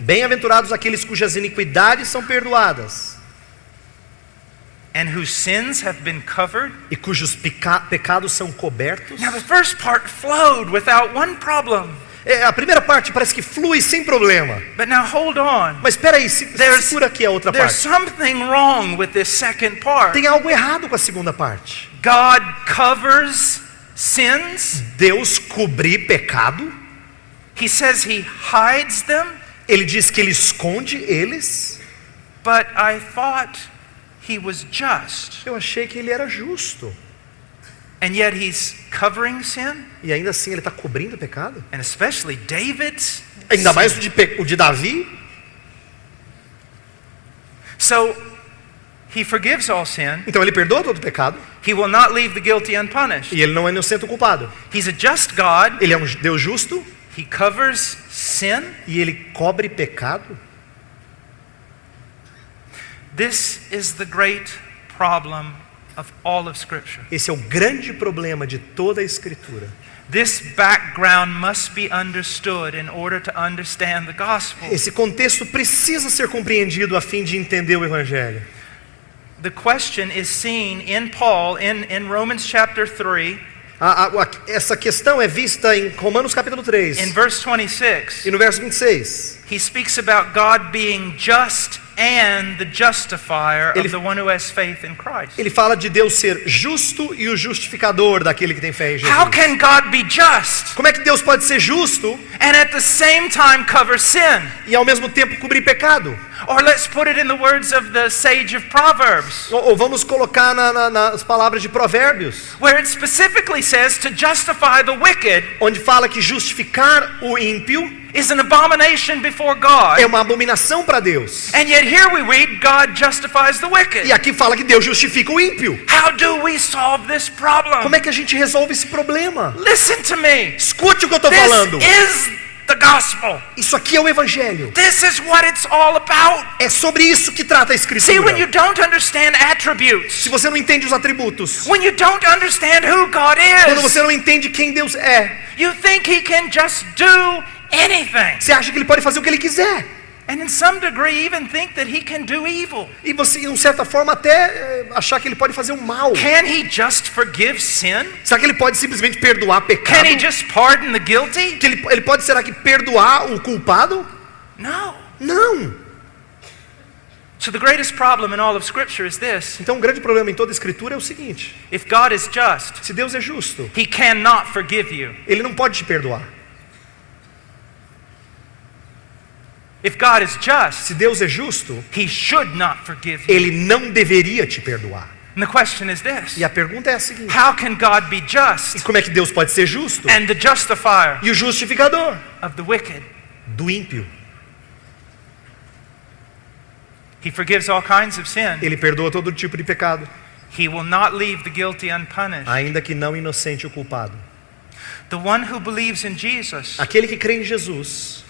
Bem-aventurados aqueles cujas iniquidades são perdoadas And whose sins have been covered. e cujos pecados são cobertos. Now the first part flowed without one problem. A primeira parte parece que flui sem problema. But now hold on. Mas espera aí, There's- segura aqui a outra There's parte. something wrong with this second part. Tem algo errado com a segunda parte. God covers sins. Deus cobrir pecado. He says he hides them. Ele diz que ele esconde eles. But I thought he was just. Eu achei que ele era justo. And yet he's covering sin. E ainda assim ele está cobrindo o pecado. And especially David's. Ainda mais sin. o de Davi. So he forgives all sin. Então ele perdoa todo o pecado. He will not leave the guilty unpunished. E ele não é inocente o culpado. He's a just God. Ele é um Deus justo. He covers sin. E ele cobre pecado. This is the great problem of all of Scripture. Esse é o grande problema de toda a Escritura. This background must be understood in order to understand the gospel. Esse contexto precisa ser compreendido a fim de entender o Evangelho. The question is seen in Paul in Romans chapter 3, Essa questão é vista em Romanos capítulo 3. in verse 26. E no verso 26. He speaks about God being just and the justifier Ele- of the one who has faith in Christ. Ele fala de Deus ser justo e o justificador daquele que tem fé em Jesus. How can God be just Como é que Deus pode ser justo and at the same time cover sin? e ao mesmo tempo cobrir pecado? Or let's put it in the words of the sage of Proverbs, Ou vamos colocar nas palavras de Provérbios, where it specifically says to justify the wicked onde fala que justificar o ímpio is an abomination before God. É uma abominação para Deus. And yet here we read God justifies the wicked. E aqui fala que Deus justifica o ímpio. How do we solve this problem? Como é que a gente resolve esse problema? Listen to me. Escute o que eu estou This falando. is the gospel. Isso aqui é o evangelho. This is what it's all about. É sobre isso que trata a See, when you escritura. don't understand attributes, Se você não entende os atributos, when you don't understand who God quando is, você não entende quem Deus é, you think He can just do anything. você acha que ele pode fazer o que ele quiser. And in some degree even think that He can do evil. E você, de certa forma, até achar que ele pode fazer o mal. Can He just forgive sin? Será que ele pode simplesmente perdoar pecado? Can He just pardon the guilty? Que ele pode, será que, perdoar o culpado? No. Não. So the greatest problem in all of Scripture is this. Então, o grande problema em toda a escritura é o seguinte: If God is just, se Deus é justo, He cannot forgive you. ele não pode te perdoar. If God is just, Se Deus é justo, He should not forgive you. ele não deveria te perdoar. And the question is this. E a pergunta é a seguinte: How can God be e just como é que Deus pode ser justo and the justifier e o justificador of the wicked? do ímpio? He forgives all kinds of sin. Ele perdoa todo tipo de pecado, He will not leave the guilty unpunished. ainda que não inocente o culpado. The one who believes in Jesus Aquele que crê em Jesus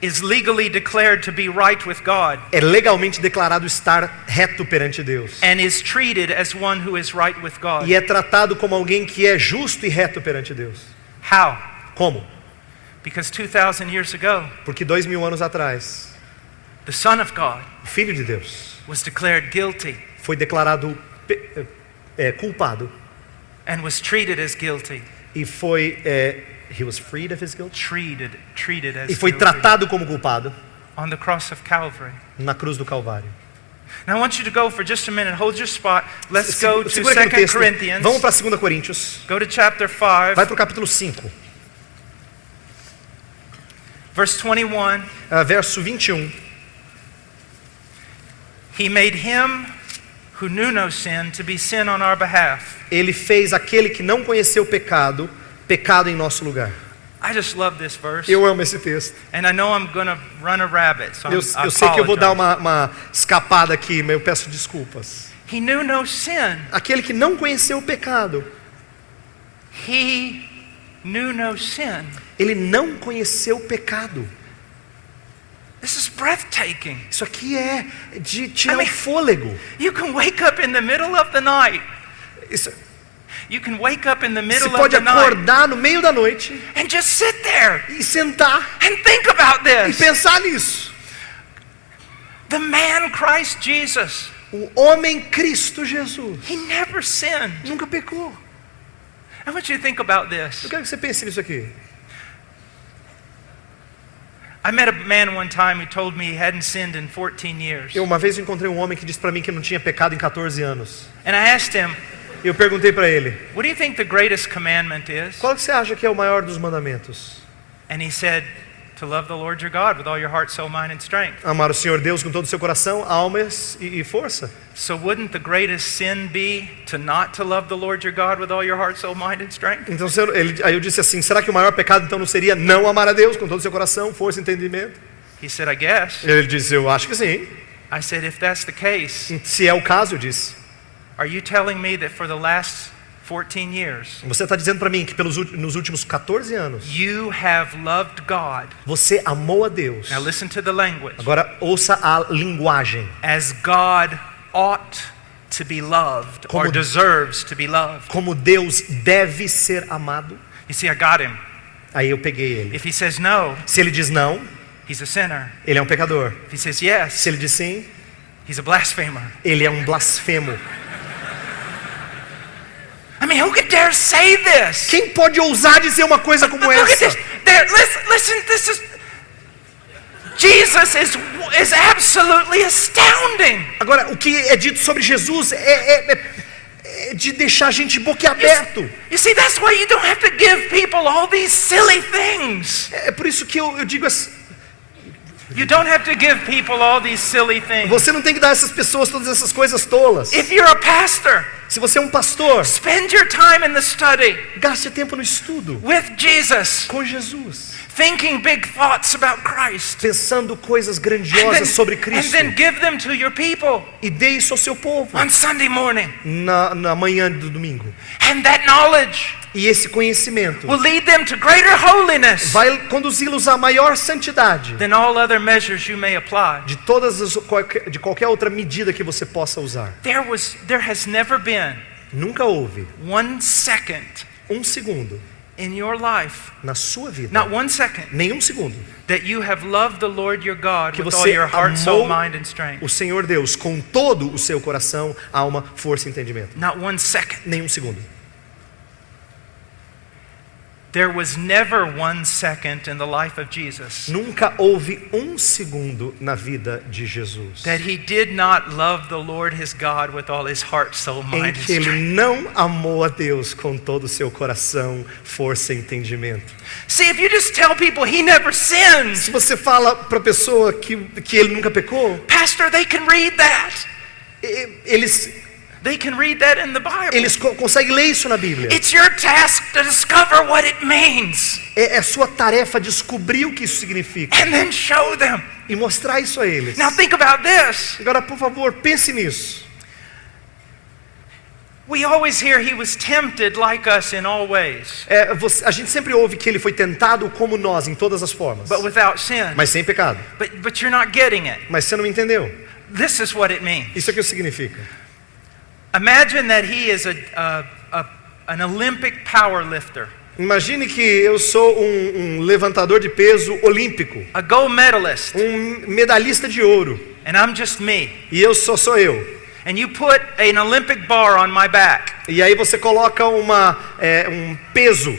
is legally declared to be right with God é legalmente declarado estar reto perante Deus. and is treated as one who is right with God. E é tratado como alguém que é justo e reto perante Deus. How? Como? Because 2,000 years ago, Porque 2000 anos atrás, the Son of God o Filho de Deus was declared guilty foi declarado culpado and was treated as guilty. e foi he was freed of his guilt. Treated as E foi guilty tratado como culpado on the cross of Calvary. na cruz do Calvário. Now I want you to go for just a minute. Hold your spot. Let's go to Segura aqui no 2 texto. Corinthians. Vamos para 2 Coríntios. Go to chapter 5, Vai para o capítulo 5, verse 21. verso 21. He made him who knew no sin to be sin on our behalf. Ele fez aquele que não conheceu pecado, pecado em nosso lugar. I just love this verse. Eu amo esse texto. And I know I'm going to run a rabbit, so I Eu sei que eu vou dar apologize. uma escapada aqui, mas eu peço desculpas. He knew no sin. Aquele que não conheceu o pecado, He knew no sin. ele não conheceu o pecado. This is breathtaking. Isso aqui é de tirar I mean- o fôlego. You can wake up in the middle of the night. Isso- You can wake up in the Você middle of pode the night acordar no meio da noite and just sit there e sentar and think about e this. pensar nisso. The man Christ Jesus, O homem Cristo Jesus he never sinned. nunca pecou. I want you to think about this. Eu quero que você pense nisso aqui. I met a man one time who told me he hadn't sinned in 14 years. Uma vez eu encontrei um homem que disse para mim que não tinha pecado em 14 anos. And I asked him, E eu perguntei para ele: what do you think the greatest commandment is? qual que você acha que é o maior dos mandamentos? And he said, to love the Lord your God with all your heart, soul, mind, and strength. Amar o Senhor Deus com todo o seu coração, alma e força. So wouldn't the greatest sin be to not to love the Lord your God with all your heart, soul, mind, and strength? Então aí eu disse assim: será que o maior pecado então não seria não amar a Deus com todo o seu coração, força e entendimento? He said, I guess. Ele disse: eu acho que sim. I said, if that's the case, Se é o caso, eu disse: are you telling me that for the last 14 years, você está dizendo para mim que nos últimos 14 anos you have loved God? você amou a Deus. Now listen to the language. Agora ouça a linguagem. As God ought to be loved or Como- deserves to be loved. Como Deus deve ser amado. You see, I got him. Aí eu peguei ele. If he says no, Se ele diz não, he's a sinner. ele é um pecador. If he says yes, Se ele diz sim, he's a blasphemer. ele é um blasfemo. I mean, who could dare say this? Quem pode ousar dizer uma coisa como Look at essa? this. There, listen, this is... Jesus is absolutely astounding. Agora, o que é dito sobre Jesus é de deixar a gente boquiaberto. You see, that's why you don't have to give people all these silly things. É por isso que eu digo assim: You don't have to give people all these silly things. você não tem que dar a essas pessoas todas essas coisas tolas. If you're a pastor, Se você é um pastor, spend your time in the study gaste tempo no estudo with Jesus, com Jesus, thinking big thoughts about Christ. pensando coisas And grandiosas sobre then Cristo, give them to your people e dê isso ao seu povo on Sunday morning. na manhã do domingo. And that knowledge E esse conhecimento will lead them to greater holiness vai conduzi-los à maior santidade than all other measures you may apply. de qualquer outra medida que você possa usar. There has never been Nunca houve 1 second um segundo in your life, na sua vida, not 1 second, nenhum segundo, that you have loved the Lord your God que with all você your heart, soul, amou mind, and strength. o Senhor Deus com todo o seu coração, alma, força e entendimento. Not 1 second. Nenhum segundo. There was never 1 second in the life of Jesus Nunca houve um segundo na vida de Jesus that he did not love the Lord his God with all his heart, soul, em mind, and que ele strength. não amou a Deus com todo o seu coração, força e entendimento. See, if you just tell people he never sins, Se você fala para a pessoa que ele nunca pecou, Pastor, they can read that. eles They can read that in the Bible. conseguem ler isso na Bíblia. It's your task to discover what it means É sua tarefa descobrir o que isso significa and then show them. e mostrar isso a eles. Now think about this. Agora, por favor, pense nisso. We always hear he was tempted like us in all ways, A gente sempre ouve que ele foi tentado como nós, em todas as formas, but without sin. mas sem pecado. But you're not getting it. Mas você não entendeu. This is what it means. Isso é o que significa. Imagine that he is an Olympic power lifter, Imagine que eu sou um levantador de peso olímpico, a gold medalist, medalhista de ouro, and I'm just me. e eu sou eu. And you put an Olympic bar on my back, E aí você coloca um peso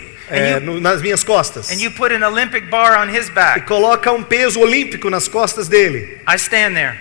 nas minhas costas. and you put an Olympic bar on his E back. coloca um peso olímpico nas costas dele. I stand there.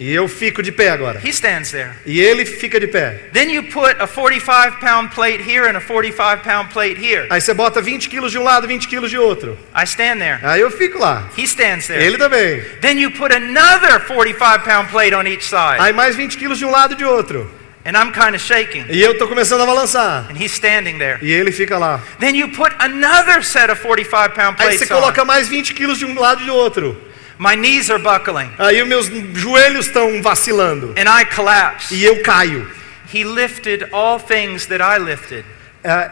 E eu fico de pé agora. He stands there. E ele fica de pé. Then you put a 45-pound plate here and a 45-pound plate here. Aí você bota 20 quilos de um lado, 20 quilos de outro. I stand there. Aí eu fico lá. He stands there. Ele também. Then you put another 45-pound plate on each side. Aí mais 20 quilos de um lado e de outro. And I'm kind of shaking. E eu tô começando a balançar. And he's standing there. E ele fica lá. Then you put another set of 45-pound Aí você plates on. coloca mais 20 quilos de um lado e de outro. My knees are buckling. Aí os meus joelhos estão vacilando. And I collapse. E eu caio. He lifted all things that I lifted,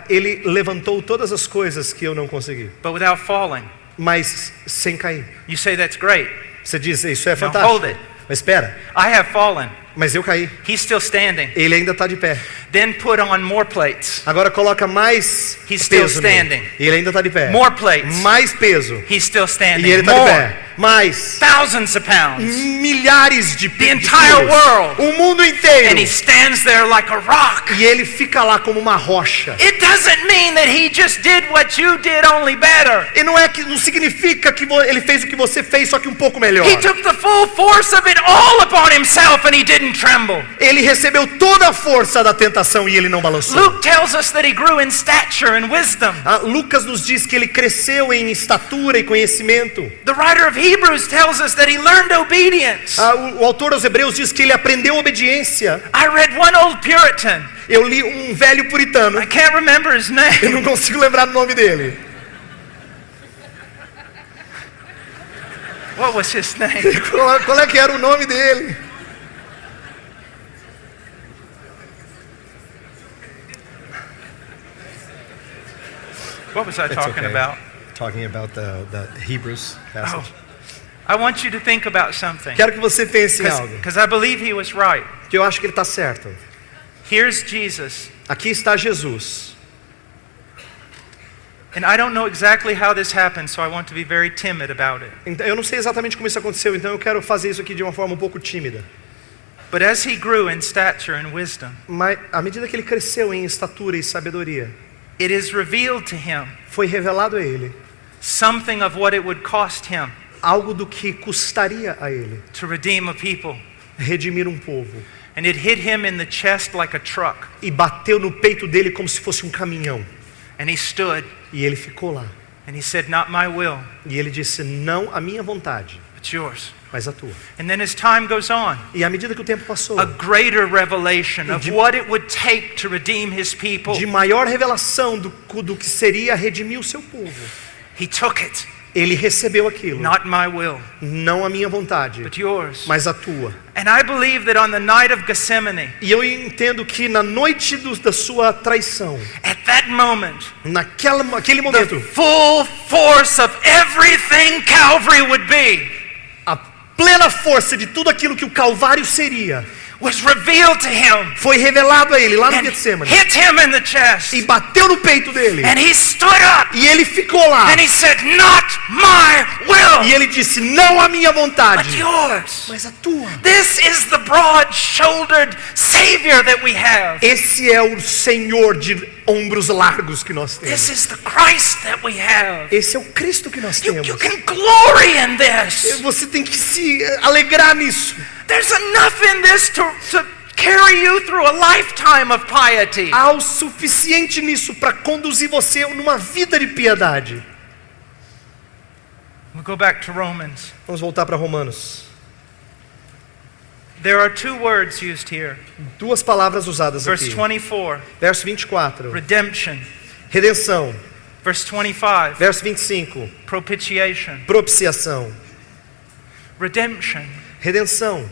Ele levantou todas as coisas que eu não consegui. but without falling. Mas sem cair. You say that's great. Você diz, isso é Now hold fantástico. it. Mas espera. I have fallen. Mas eu caí. He's still standing. Ele ainda está de pé. Then put on more plates. Agora coloca mais He's still peso nele. standing. Ele ainda está de pé. More plates. Mais peso. He's still standing. E ele está de More. pé. Mais. Thousands of pounds. Milhares de The de entire quilos. world. O mundo inteiro. And he stands there like a rock. E ele fica lá como uma rocha. It doesn't mean that he just did what you did, only better. E não significa que ele fez o que você fez, só que um pouco melhor. He took the full force of it all upon himself and he didn't tremble. Ele recebeu toda a força da tentação e ele não balançou. Luke tells us that he grew in stature and wisdom. Lucas nos diz que ele cresceu em estatura e conhecimento. The writer of Hebrews tells us that he learned obedience. O autor aos Hebreus diz que ele aprendeu obediência. I read one old Puritan. Eu li um velho puritano. I can't remember his Eu name. não consigo lembrar o nome dele. What was his name? Qual é que era o nome dele? What was I talking about? Talking about the Hebrews passage. Oh, I want you to think about something. Quero que você pense em algo. Because I believe he was right. Que eu acho que ele está certo. Here's Jesus. Aqui está Jesus. And I don't know exactly how this happened, so I want to be very timid about it. Então, eu não sei exatamente como isso aconteceu, então eu quero fazer isso aqui de uma forma um pouco tímida. But as he grew in stature and wisdom, Mas à medida que ele cresceu em estatura e sabedoria, it is revealed to him foi revelado a ele something of what it would cost him algo do que custaria a ele to redeem a people. redimir um povo. And it hit him in the chest like a truck. E bateu no peito dele como se fosse um caminhão. And he stood E ele ficou lá. and he said, "Not my will, E ele disse, não a minha vontade, but yours." mas a tua. And then as time goes on, E à medida que o tempo passou, a greater revelation of what it would take to redeem his people. de maior revelação do que seria redimir o seu povo, He took it. ele recebeu aquilo. Not my will, Não a minha vontade, but yours. mas a tua. And I believe that on the night of Gethsemane, E eu entendo que na noite da sua traição, at that moment, naquele the momento, full force of everything Calvary would be a plena força de tudo aquilo que o Calvário seria, was revealed to him foi revelado a ele lá no and Getsemane. hit him in the chest. E bateu no peito dele. And he stood up E ele ficou lá. and he said, not my will, E ele disse, não a minha but vontade, yours. mas a tua. This is the broad-shouldered Savior that we have. Esse é o Senhor de ombros largos que nós This temos. is the Christ that we have. Esse é o Cristo que nós You temos. can glory in this. Você tem que se alegrar nisso. There's enough in this to carry you through a lifetime of piety. Há o suficiente nisso para conduzir você numa vida de piedade. We'll go back to Romans. Vamos voltar para Romanos. There are two words used here. Duas palavras usadas Verse aqui. 24, Verso 24. redemption. Redenção. Verse 25, Verso 25. propitiation. Propiciação. Redemption. Redenção.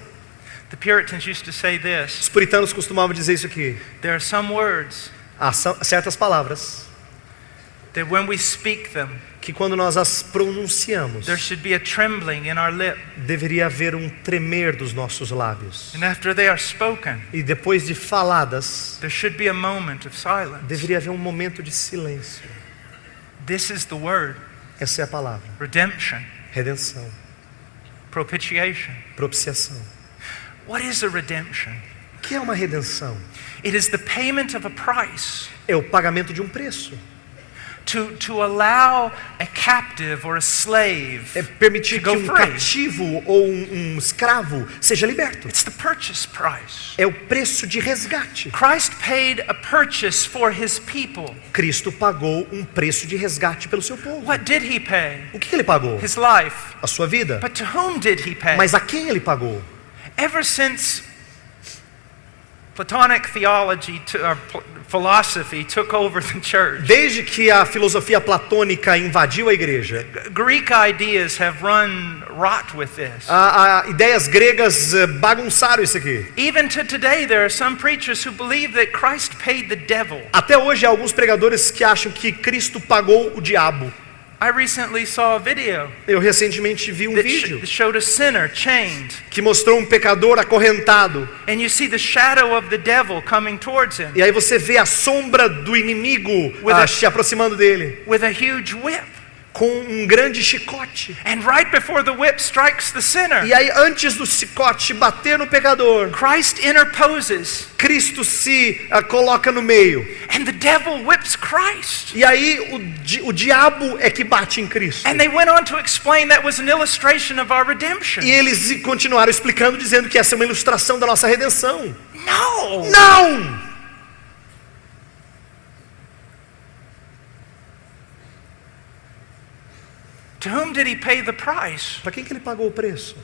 The Puritans used to say this. Os puritanos costumavam dizer isso aqui. There are some words Há certas palavras that when we speak them, que quando nós as pronunciamos, there should be a trembling in our lip. deveria haver um tremer dos nossos lábios. And after they are spoken, E depois de faladas, there should be a moment of silence. deveria haver um momento de silêncio. This is the word. Essa é a palavra. Redemption. Redenção. Propitiation. Propiciação. What is a redemption? O que é uma redenção? It is the payment of a price É o pagamento de um preço. to allow a captive or a slave É permitir to que go um free. cativo ou um escravo seja liberto. It's the purchase price. É o preço de resgate. Christ paid a purchase for his people. Cristo pagou um preço de resgate pelo seu povo. What did he pay? O que ele pagou? His life. A sua vida. But to whom did he pay? Mas a quem ele pagou? Ever since Platonic theology philosophy took over the church, Desde que a filosofia platônica invadiu a igreja, Greek ideas have run rot with this. ideias gregas bagunçaram isso aqui. Even to today, there are some preachers who believe that Christ paid the devil. Até hoje há alguns pregadores que acham que Cristo pagou o diabo. I recently saw a video Eu recentemente vi um vídeo that showed a sinner chained, que mostrou um pecador acorrentado. and you see the shadow of the devil coming towards him E aí você vê a sombra do inimigo se aproximando dele, with a huge whip. com um grande chicote. And right before the whip strikes the sinner, E aí antes do chicote bater no pecador, Christ interposes, Cristo se coloca no meio. and the devil whips Christ. E aí o diabo é que bate em Cristo. And they went on to explain that was an illustration of our redemption. E eles continuaram explicando, dizendo que essa é uma ilustração da nossa redenção. No! Não! To whom did he pay the price? Para quem que ele pagou o preço?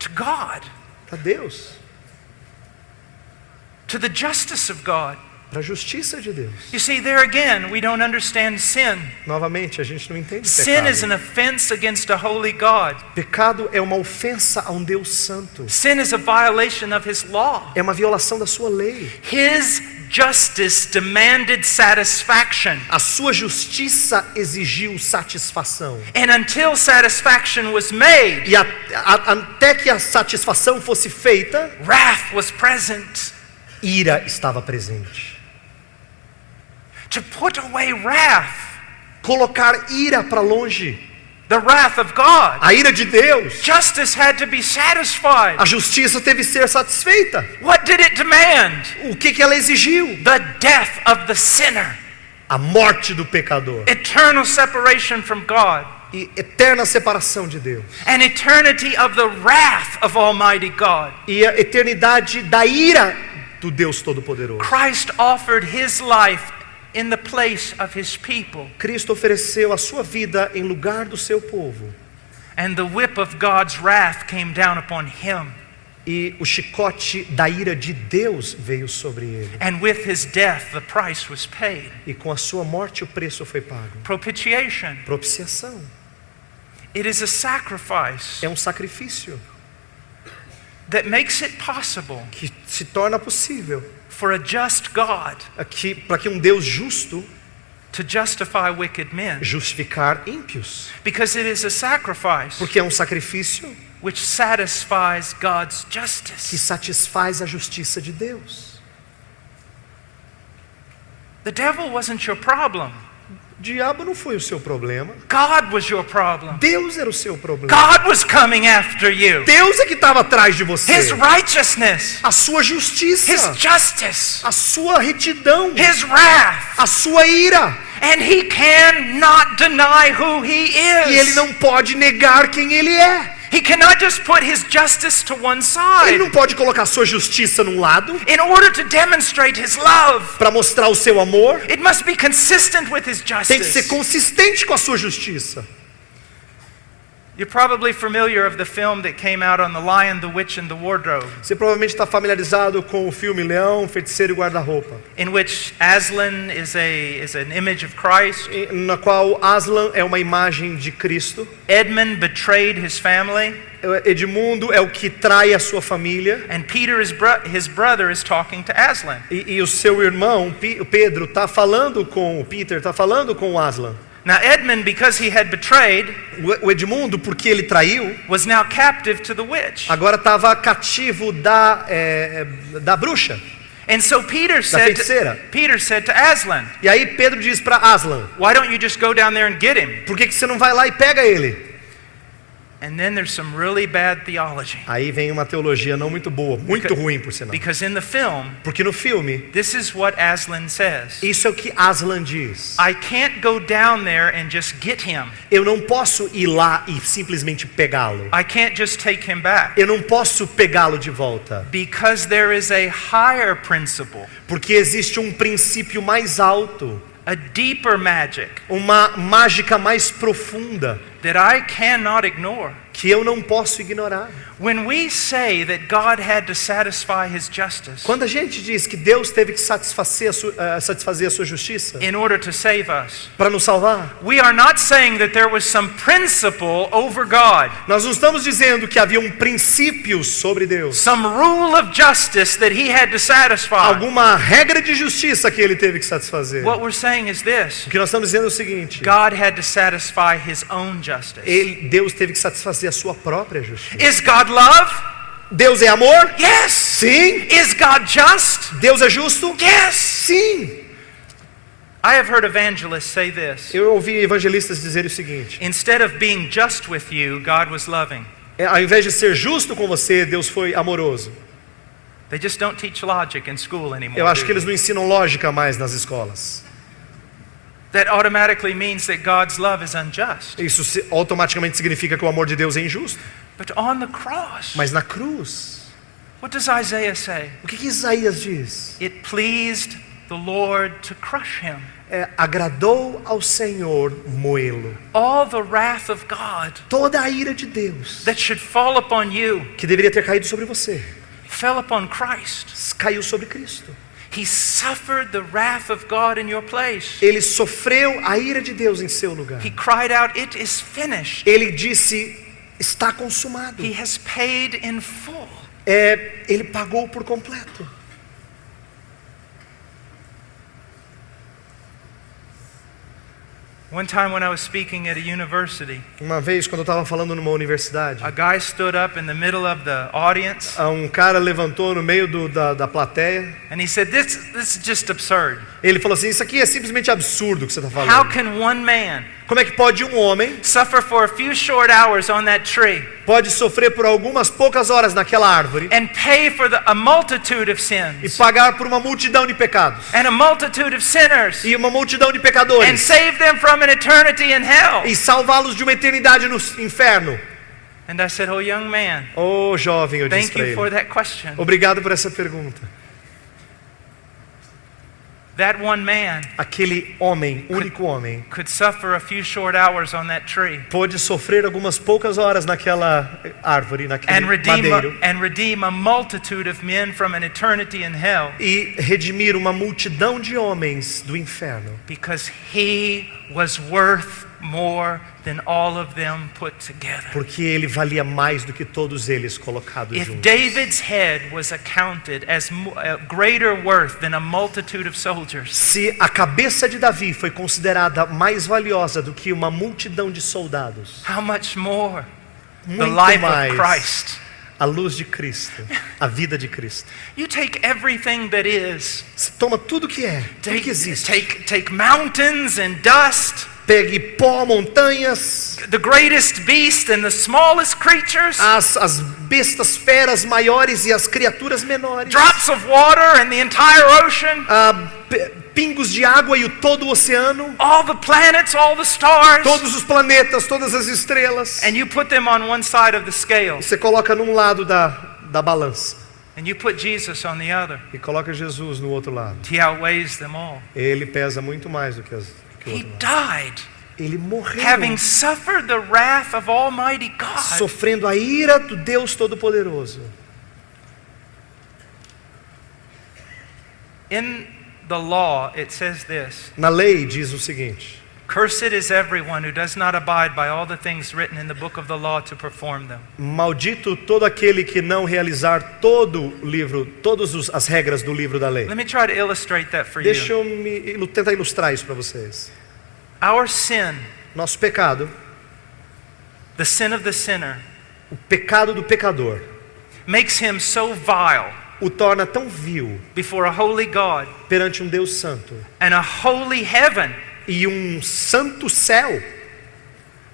To God. Para Deus. To the justice of God. Para a justiça de Deus. You see, there again, we don't understand sin. Novamente, a gente não entende Sin is pecado. an offense against a holy God. Pecado é uma ofensa a um Deus santo. Sin is a violation of his law. É uma violação da sua lei. His justice demanded satisfaction. A sua justiça exigiu satisfação. And until satisfaction was made, E até que a satisfação fosse feita, wrath was present. ira estava presente. To put away wrath, Colocar ira para longe. the wrath of God, A ira de Deus. justice had to be satisfied. A justiça teve que ser satisfeita. What did it demand? O que ela exigiu? The death of the sinner. A morte do pecador. Eternal separation from God. E eterna separação de Deus. An eternity of the wrath of Almighty God. E a eternidade da ira do Deus Todo-Poderoso. Christ offered his life in the place of his people. Cristo ofereceu a sua vida em lugar do seu povo. And the whip of God's wrath came down upon him. E o chicote da ira de Deus veio sobre ele. And with his death the price was paid. E com a sua morte o preço foi pago. Propitiation. Propiciação. It is a sacrifice É um sacrifício that makes it possible que se torna possível for a just God para que um Deus justo to justify wicked men. justificar ímpios. Because it is a sacrifice Porque é um sacrifício which satisfies God's que justice. satisfaz a justiça de Deus. The devil wasn't your problem. O diabo não foi o seu problema. God was your problem. Deus era o seu problema. God was coming after you. Deus é que estava atrás de você. His righteousness, A sua justiça, his justice, a sua retidão, his wrath. a sua ira. And he cannot deny who he E ele is. não pode negar quem ele é. He cannot just put his justice to one Ele side não pode colocar a sua justiça num lado in order to demonstrate his love. para mostrar o seu amor. It must be consistent with his Tem que ser justice. consistente com a sua justiça. You're probably familiar of the film that came out on The Lion, the Witch and the Wardrobe, Você provavelmente está familiarizado com o filme Leão, Feiticeiro e Guarda-Roupa, in which Aslan is an image of Christ. na qual Aslan é uma imagem de Cristo. Edmund betrayed his family, Edmundo é o que trai a sua família. and Peter, his brother, is talking to Aslan. E o seu irmão, o Pedro, está falando com o Peter, está falando com o Aslan. Now Edmund, because he had betrayed, O Edmundo, porque ele traiu, was now captive to the witch. agora estava cativo da bruxa. And so feiticeira. Peter said to Aslan, E aí Pedro diz para Aslan: why don't you just go down there and get him? por que você não vai lá e pega ele? And then there's some really bad theology. Aí vem uma teologia não muito boa, muito ruim por sinal. Because in the film, Porque no filme, this is what Aslan says. isso é o que Aslan diz. I can't go down there and just get him. Eu não posso ir lá e simplesmente pegá-lo. I can't just take him back. Eu não posso pegá-lo de volta. Because there is a higher principle, Porque existe um princípio mais alto, a deeper magic uma mágica mais profunda, that I cannot ignore. que eu não posso ignorar. When we say that God had to satisfy his justice Quando a gente diz que Deus teve que satisfazer a sua justiça in order to save us, para nos salvar, we are not saying that there was some principle over God, nós não estamos dizendo que havia um princípio sobre Deus, some rule of justice that he had to satisfy. alguma regra de justiça que ele teve que satisfazer. What we're saying is this: O que nós estamos dizendo é o seguinte: God had to satisfy his own justice. Deus teve que satisfazer a sua própria justiça. Is God love? Deus é amor? Yes. Sim. Is God just? Deus é justo? Yes. Sim. I have heard evangelists say this: Eu ouvi evangelistas dizerem o seguinte: instead of being just with you, God was loving. ao invés de ser justo com você, Deus foi amoroso. They just don't teach logic in school anymore. Eu acho do que eles they? não ensinam lógica mais nas escolas. That automatically means that God's love is unjust. Isso automaticamente significa que o amor de Deus é injusto. But on the cross, Mas na cruz, what does Isaiah say? o que Isaías diz? It pleased the Lord to crush him. Agradou ao Senhor moê-lo. All the wrath of God Toda a ira de Deus that should fall upon you que deveria ter caído sobre você, fell upon Christ. caiu sobre Cristo. He suffered the wrath of God in your place. Ele sofreu a ira de Deus em seu lugar. He cried out, "It is finished." Ele disse: está consumado. He has paid in full. Ele pagou por completo. One time when I was speaking at a university, Uma vez, quando eu estava falando numa universidade, a guy stood up in the middle of the audience um cara levantou no meio da plateia. and he said, this is just absurd. Ele falou assim: isso aqui é simplesmente absurdo o que você está How falando. can one man Como é que pode um homem suffer for a few short hours on that tree pode sofrer por algumas poucas horas naquela árvore and pay for a multitude of e sins pagar por uma multidão de pecados and a multitude of sinners e uma multidão de and pecadores save them from an eternity in hell? e salvá-los de uma eternidade no inferno? And I said, "Oh, young man, Oh, jovem, eu disse thank para you for ele, that question." obrigado por essa pergunta. That one man aquele homem, único homem, could suffer a few short hours on that tree pôde sofrer algumas poucas horas naquela árvore, naquele and madeiro, redeem a multitude of men from an eternity in hell e redimir uma multidão de homens do inferno, because he was worth more than all of them put together. porque ele valia mais do que todos eles colocados If juntos. David's head was accounted as greater worth than a multitude of soldiers, Se a cabeça de Davi foi considerada mais valiosa do que uma multidão de soldados, how much more the muito life of mais Christ? a luz de Cristo, a vida de Cristo. You take everything that is, Você toma tudo que é, tudo que existe. take mountains and dust, Pegue pó, montanhas, the greatest beast and the smallest creatures, as bestas feras maiores e as criaturas menores, drops of water and the entire ocean, pingos de água e todo o oceano, all the planets, all the stars, todos os planetas, todas as estrelas, and you put them on one side of the scale, e você coloca num lado da balança and you put Jesus on the other. e coloca Jesus no outro lado. He outweighs them all. Ele pesa muito mais do que o He outro lado. died, Ele morreu, having suffered the wrath of Almighty God. sofrendo a ira do Deus Todo-Poderoso. In the law, it says this: Na lei diz o seguinte: cursed is everyone who does not abide by all the things written in the book of the law to perform them. maldito todo aquele que não realizar todo o livro, as regras do livro da lei. Let me try to illustrate that for Deixa you. eu tentar ilustrar isso para vocês. Our sin, Nosso pecado, the sin of the sinner, o pecado do pecador, makes him so vile o torna tão vil before a holy God perante um Deus santo and a holy heaven e um santo céu.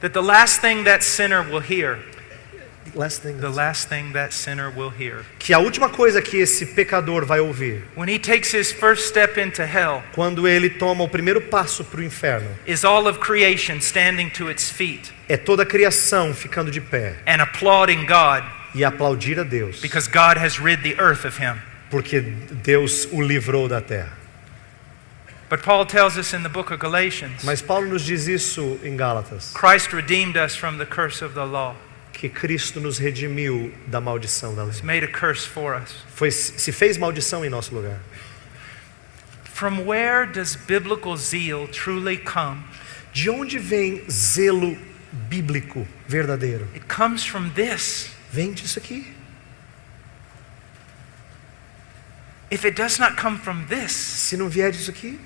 that the last thing that sinner will hear, Last thing, the last thing that sinner will hear, que a última coisa que esse pecador vai ouvir when he takes his first step into hell, quando ele toma o primeiro passo para o inferno is all of creation standing to its feet é toda a criação ficando de pé and applauding God e aplaudir a Deus, because God has rid the earth of him. porque Deus o livrou da terra. But Paul tells us in the book of Galatians, Mas Paulo nos diz isso em Gálatas, Christ redeemed us from the curse of the law. que Cristo nos redimiu da maldição da lei. He's made a curse for us. Se fez maldição em nosso lugar. From where does biblical zeal truly come? De onde vem zelo bíblico verdadeiro? It comes from this. Vem disso aqui. If it does not come from this, Se não vier disso aqui,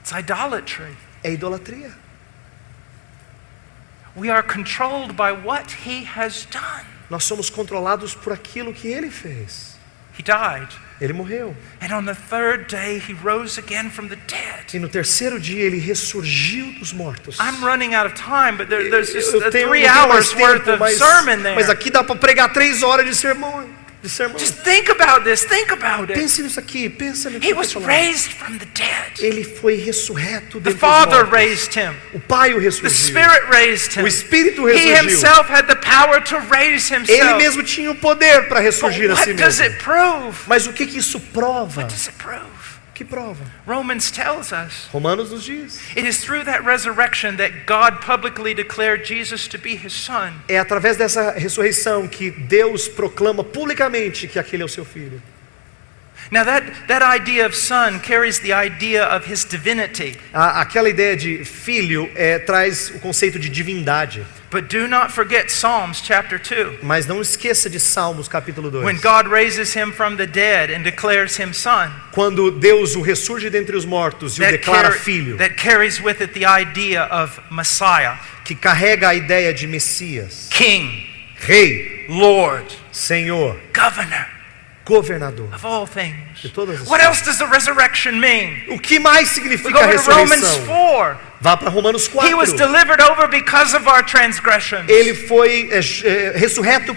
it's idolatry. é idolatria. We are controlled by what he has done. Nós somos controlados por aquilo que ele fez. He died. Ele morreu. And on the third day, he rose again from the dead. E no terceiro dia ele ressurgiu dos mortos. I'm running out of time, but there's just Eu tenho 3 não tenho mais hours worth tempo, of sermon there. mas aqui dá para pregar 3 horas de sermão. Just think about this. Think about it. Pense nisso aqui, pensa no que He eu tô was falando. raised from the dead. Ele foi ressurreto The dentre os Father mortos. raised him. O Pai o The ressurgiu. Spirit raised him. O Espírito He ressurgiu. himself had the power to raise Ele himself. mesmo tinha o poder para But ressurgir a si what does mesmo. it prove? Mas o que isso prova? What does it prove? Que prova? Romans tells us Romanos nos diz. it is through that resurrection that God publicly declared Jesus to be his son. É através dessa ressurreição que Deus proclama publicamente que aquele é o seu filho. Now that idea of son carries the idea of his divinity. Aquela ideia de filho traz o conceito de divindade. But do not forget Psalms chapter 2. Mas não esqueça de Salmos capítulo 2. When God raises him from the dead and declares him son. Quando Deus o ressurge dentre os mortos e o declara filho. That carries with it the idea of Messiah. Que carrega a ideia de Messias. King. Rei. Lord. Senhor. Governor. Governador. Of all things. De todas as What coisas. else does the resurrection mean? O que mais We significa go a to Romans ressurreição? 4. Vá para Romanos 4. He was delivered over because of our transgressions. Ele foi ressurreto.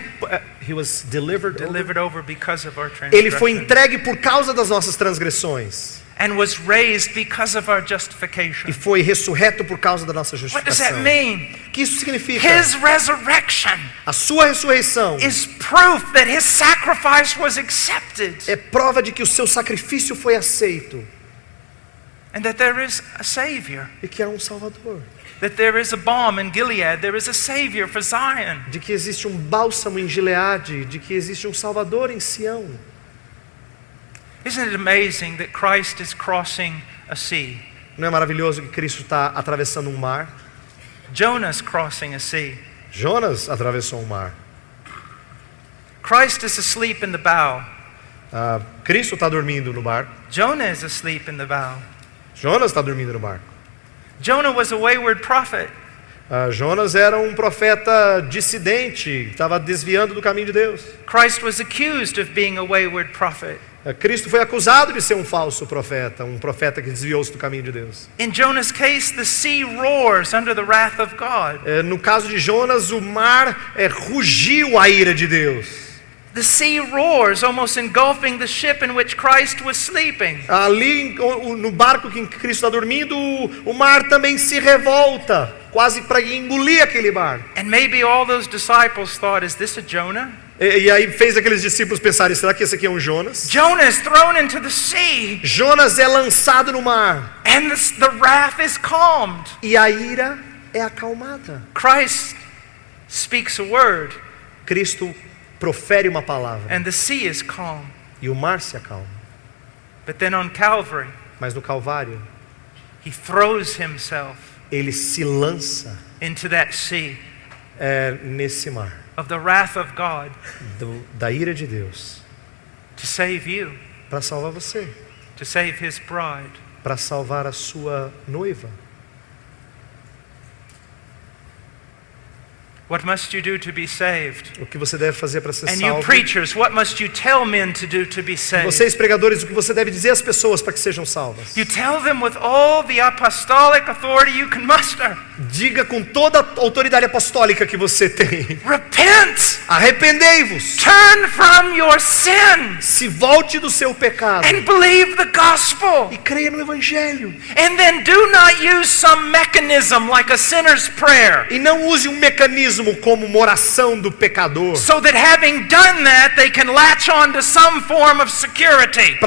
He was delivered Over because of our Ele foi transgressions. entregue por causa das nossas transgressões. And was raised because of our justification. E foi ressurreto por causa da nossa What does that justificação. mean? O que isso significa? His resurrection A sua ressurreição is proof that his sacrifice was accepted. é prova de que o seu sacrifício foi aceito. And that there is a Savior. e que há um Salvador. That there is a balm in Gilead. There is a Savior for Zion. De que existe um bálsamo em Gileade, de que existe um Salvador em Sião. Isn't it amazing that Christ is crossing a sea? Não é maravilhoso que Cristo está atravessando um mar? Jonah's crossing a sea. Jonas atravessou um mar. Christ is asleep in the bow. Cristo está dormindo no barco. Jonah is asleep in the bow. Jonas está dormindo no barco. Jonah was a wayward prophet. Jonas era um profeta dissidente, estava desviando do caminho de Deus. Christ was accused of being a wayward prophet. Cristo foi acusado de ser um falso profeta, um profeta que desviou-se do caminho de Deus. In Jonah's case, the sea roars under the wrath of God. No caso de Jonas, o mar rugiu à ira de Deus. The sea roars, almost engulfing the ship in which Christ was sleeping. Ali no barco que Cristo está dormindo, o mar também se revolta, quase para engolir aquele barco. And maybe all those disciples thought, is this a Jonah? E aí fez aqueles discípulos pensarem, será que esse aqui é um Jonas? Jonah is thrown into the sea. Jonas é lançado no mar. And the wrath is calmed. E a ira é acalmada. Christ speaks a word. Cristo profere uma palavra. And the sea is calm. E o mar se acalma. But then on Calvary, Mas no Calvário, he throws himself ele se lança into that sea nesse mar of the wrath of God da ira de Deus to save you, para salvar você, to save his bride. para salvar a sua noiva. What must you do to be saved? O que você deve fazer para ser And you salvo? preachers, what must you tell men to do to be saved? Vocês pregadores, o que você deve dizer às pessoas para que sejam salvas? You tell them with all the apostolic authority you can muster. Diga com toda a autoridade apostólica que você tem. Repent! Arrependei-vos. Turn from your sin Se volte do seu pecado and believe the gospel. e creia no Evangelho. And then do not use some mechanism like a sinner's prayer, E não use um mecanismo como uma oração do pecador, so that having done that, they can latch on to some form of security.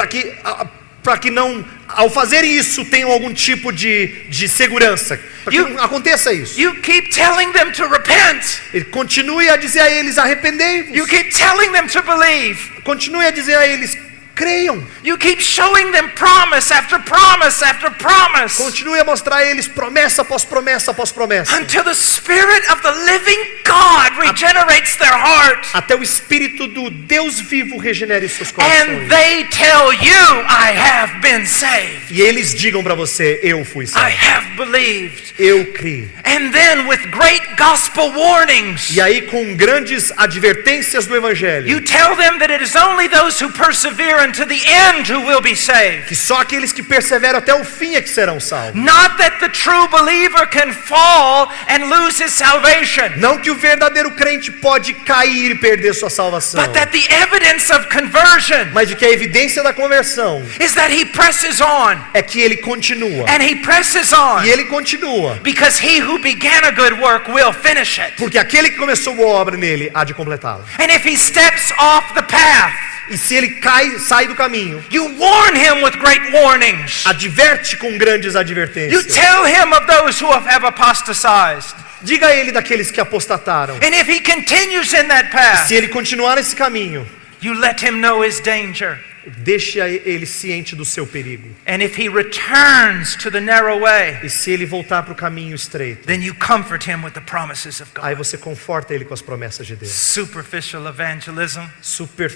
para que não, ao fazer isso, tenham algum tipo de segurança. Para que não aconteça isso. You keep telling them to repent. Ele continue a dizer a eles, arrependei-vos. You keep telling them to believe. Continue a dizer a eles, creiam. You keep showing them promise after promise after promise, Continue a mostrar a eles promessa após promessa após promessa. until the Spirit of the living God regenerates their heart. Até o Espírito do Deus vivo regenere seus And corações. they tell you, I have been saved. E eles digam para você, eu fui I salvo. have believed. Eu criei. And then with great gospel warnings, E aí com grandes advertências do Evangelho. you tell them that it is only those who persevere unto the end who will be saved. Que só aqueles que perseveram até o fim é que serão salvos. Not that the true believer can fall and lose his salvation, Não que o verdadeiro crente pode cair e perder sua salvação. but that the evidence of conversion Mas de que a evidência da conversão is that he presses on, é que ele continua. and he presses on, E ele continua. because he who began a good work will finish it. Porque aquele que começou boa obra nele há de completá-la. And if he steps off the path, E se ele sai do caminho, you warn him with great warnings. adverte com grandes You advertências. tell him of those who have apostatized. Diga a ele daqueles que apostataram. And if he continues in that path, Se ele continuar nesse caminho, you let him know his danger. deixe ele ciente do seu perigo. And if he returns to the narrow way, E se ele voltar para o caminho estreito, then you comfort him with the promises of aí God. você conforta ele com as promessas de Deus. Superficial evangelism.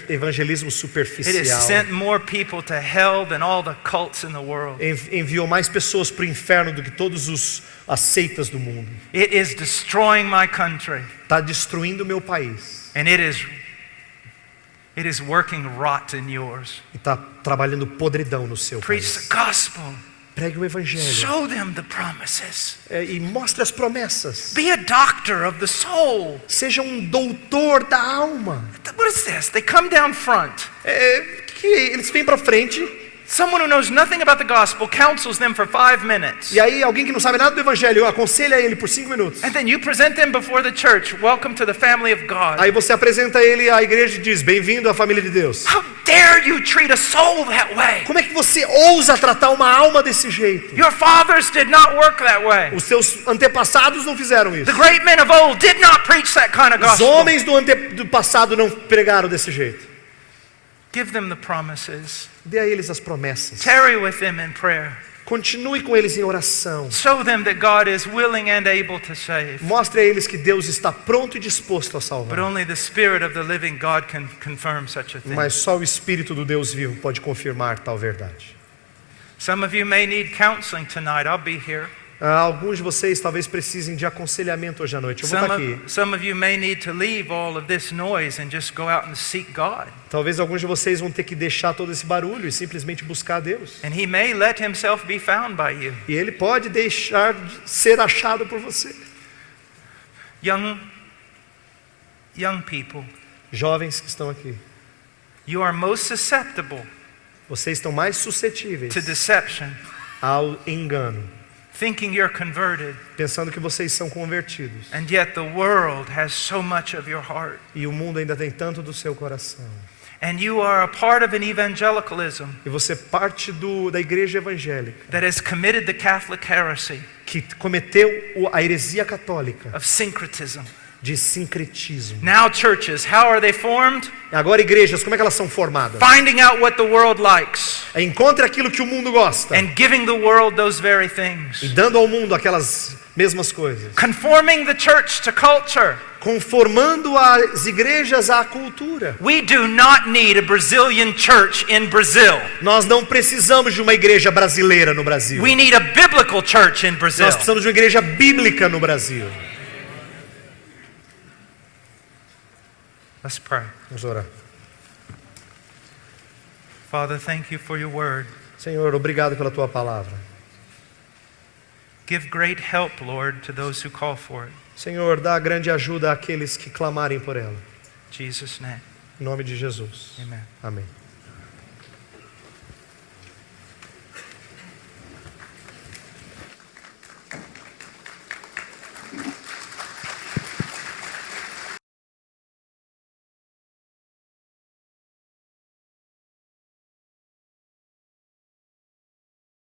Evangelismo It has superficial. sent more people to hell than all the cults in the world. Enviou mais pessoas para o inferno do que todos as seitas do mundo. It is destroying my country. Está destruindo o meu país. And it is working rot in yours. E está trabalhando podridão no seu Preach país. the gospel. Pregue o Evangelho. Show them the promises. E mostre as promessas. Be a doctor of the soul. Seja um doutor da alma. What is this? They come down front. Que eles vêm para frente Someone who knows nothing about the gospel counsels them for 5 minutes. E aí alguém que não sabe nada do evangelho aconselha ele por 5 minutos. And then you present them before the church. Welcome to the family of God. Aí você apresenta ele à igreja e diz: bem-vindo à família de Deus. How dare you treat a soul that way? Como é que você ousa tratar uma alma desse jeito? Your fathers did not work that way. Os seus antepassados não fizeram isso. The great men of old did not preach that kind of Os gospel. homens do passado não pregaram desse jeito. Give them the promises. Dê a eles as promessas. Tarry with them in prayer. Continue com eles em oração. Show them that God is willing and able to save. Mostre a eles que Deus está pronto e disposto a But salvar. only the Spirit of the living God can confirm such a thing. Mas só o Espírito do Deus vivo pode confirmar tal verdade. Some of you may need counseling tonight. I'll be here. Alguns de vocês talvez precisem de aconselhamento hoje à noite. Eu vou estar aqui. Some of you may need to leave all of this noise and just go out and seek God. Talvez alguns de vocês vão ter que deixar todo esse barulho e simplesmente buscar a Deus. And He may let Himself be found by you. E Ele pode deixar de ser achado por você. Young people, Jovens que estão aqui, you are most susceptible vocês estão mais suscetíveis to deception, ao engano, thinking you're converted, pensando que vocês são convertidos. and yet the world has so much of your heart. E o mundo ainda tem tanto do seu coração. And you are a part of an evangelicalism E você parte da igreja evangélica that has committed the Catholic heresy que cometeu a heresia católica of syncretism. de sincretismo. Now churches, how are they formed? Agora igrejas, como é que elas são formadas? Finding out what the world likes Encontre aquilo que o mundo gosta and giving the world those very e things. dando ao mundo aquelas mesmas coisas. Conforming the church to culture. Conformando as igrejas à cultura. We do not need a Brazilian church in Brazil. Nós não precisamos de uma igreja brasileira no Brasil. We need a biblical church in Brazil. Nós precisamos de uma igreja bíblica no Brasil. Let's pray. Vamos orar. Father, thank you for your word. Senhor, obrigado pela tua palavra. Give great help, Lord, to those who call for it. Senhor, dá grande ajuda àqueles que clamarem por ela. In Jesus' name, Em nome de Jesus. amen. Amém.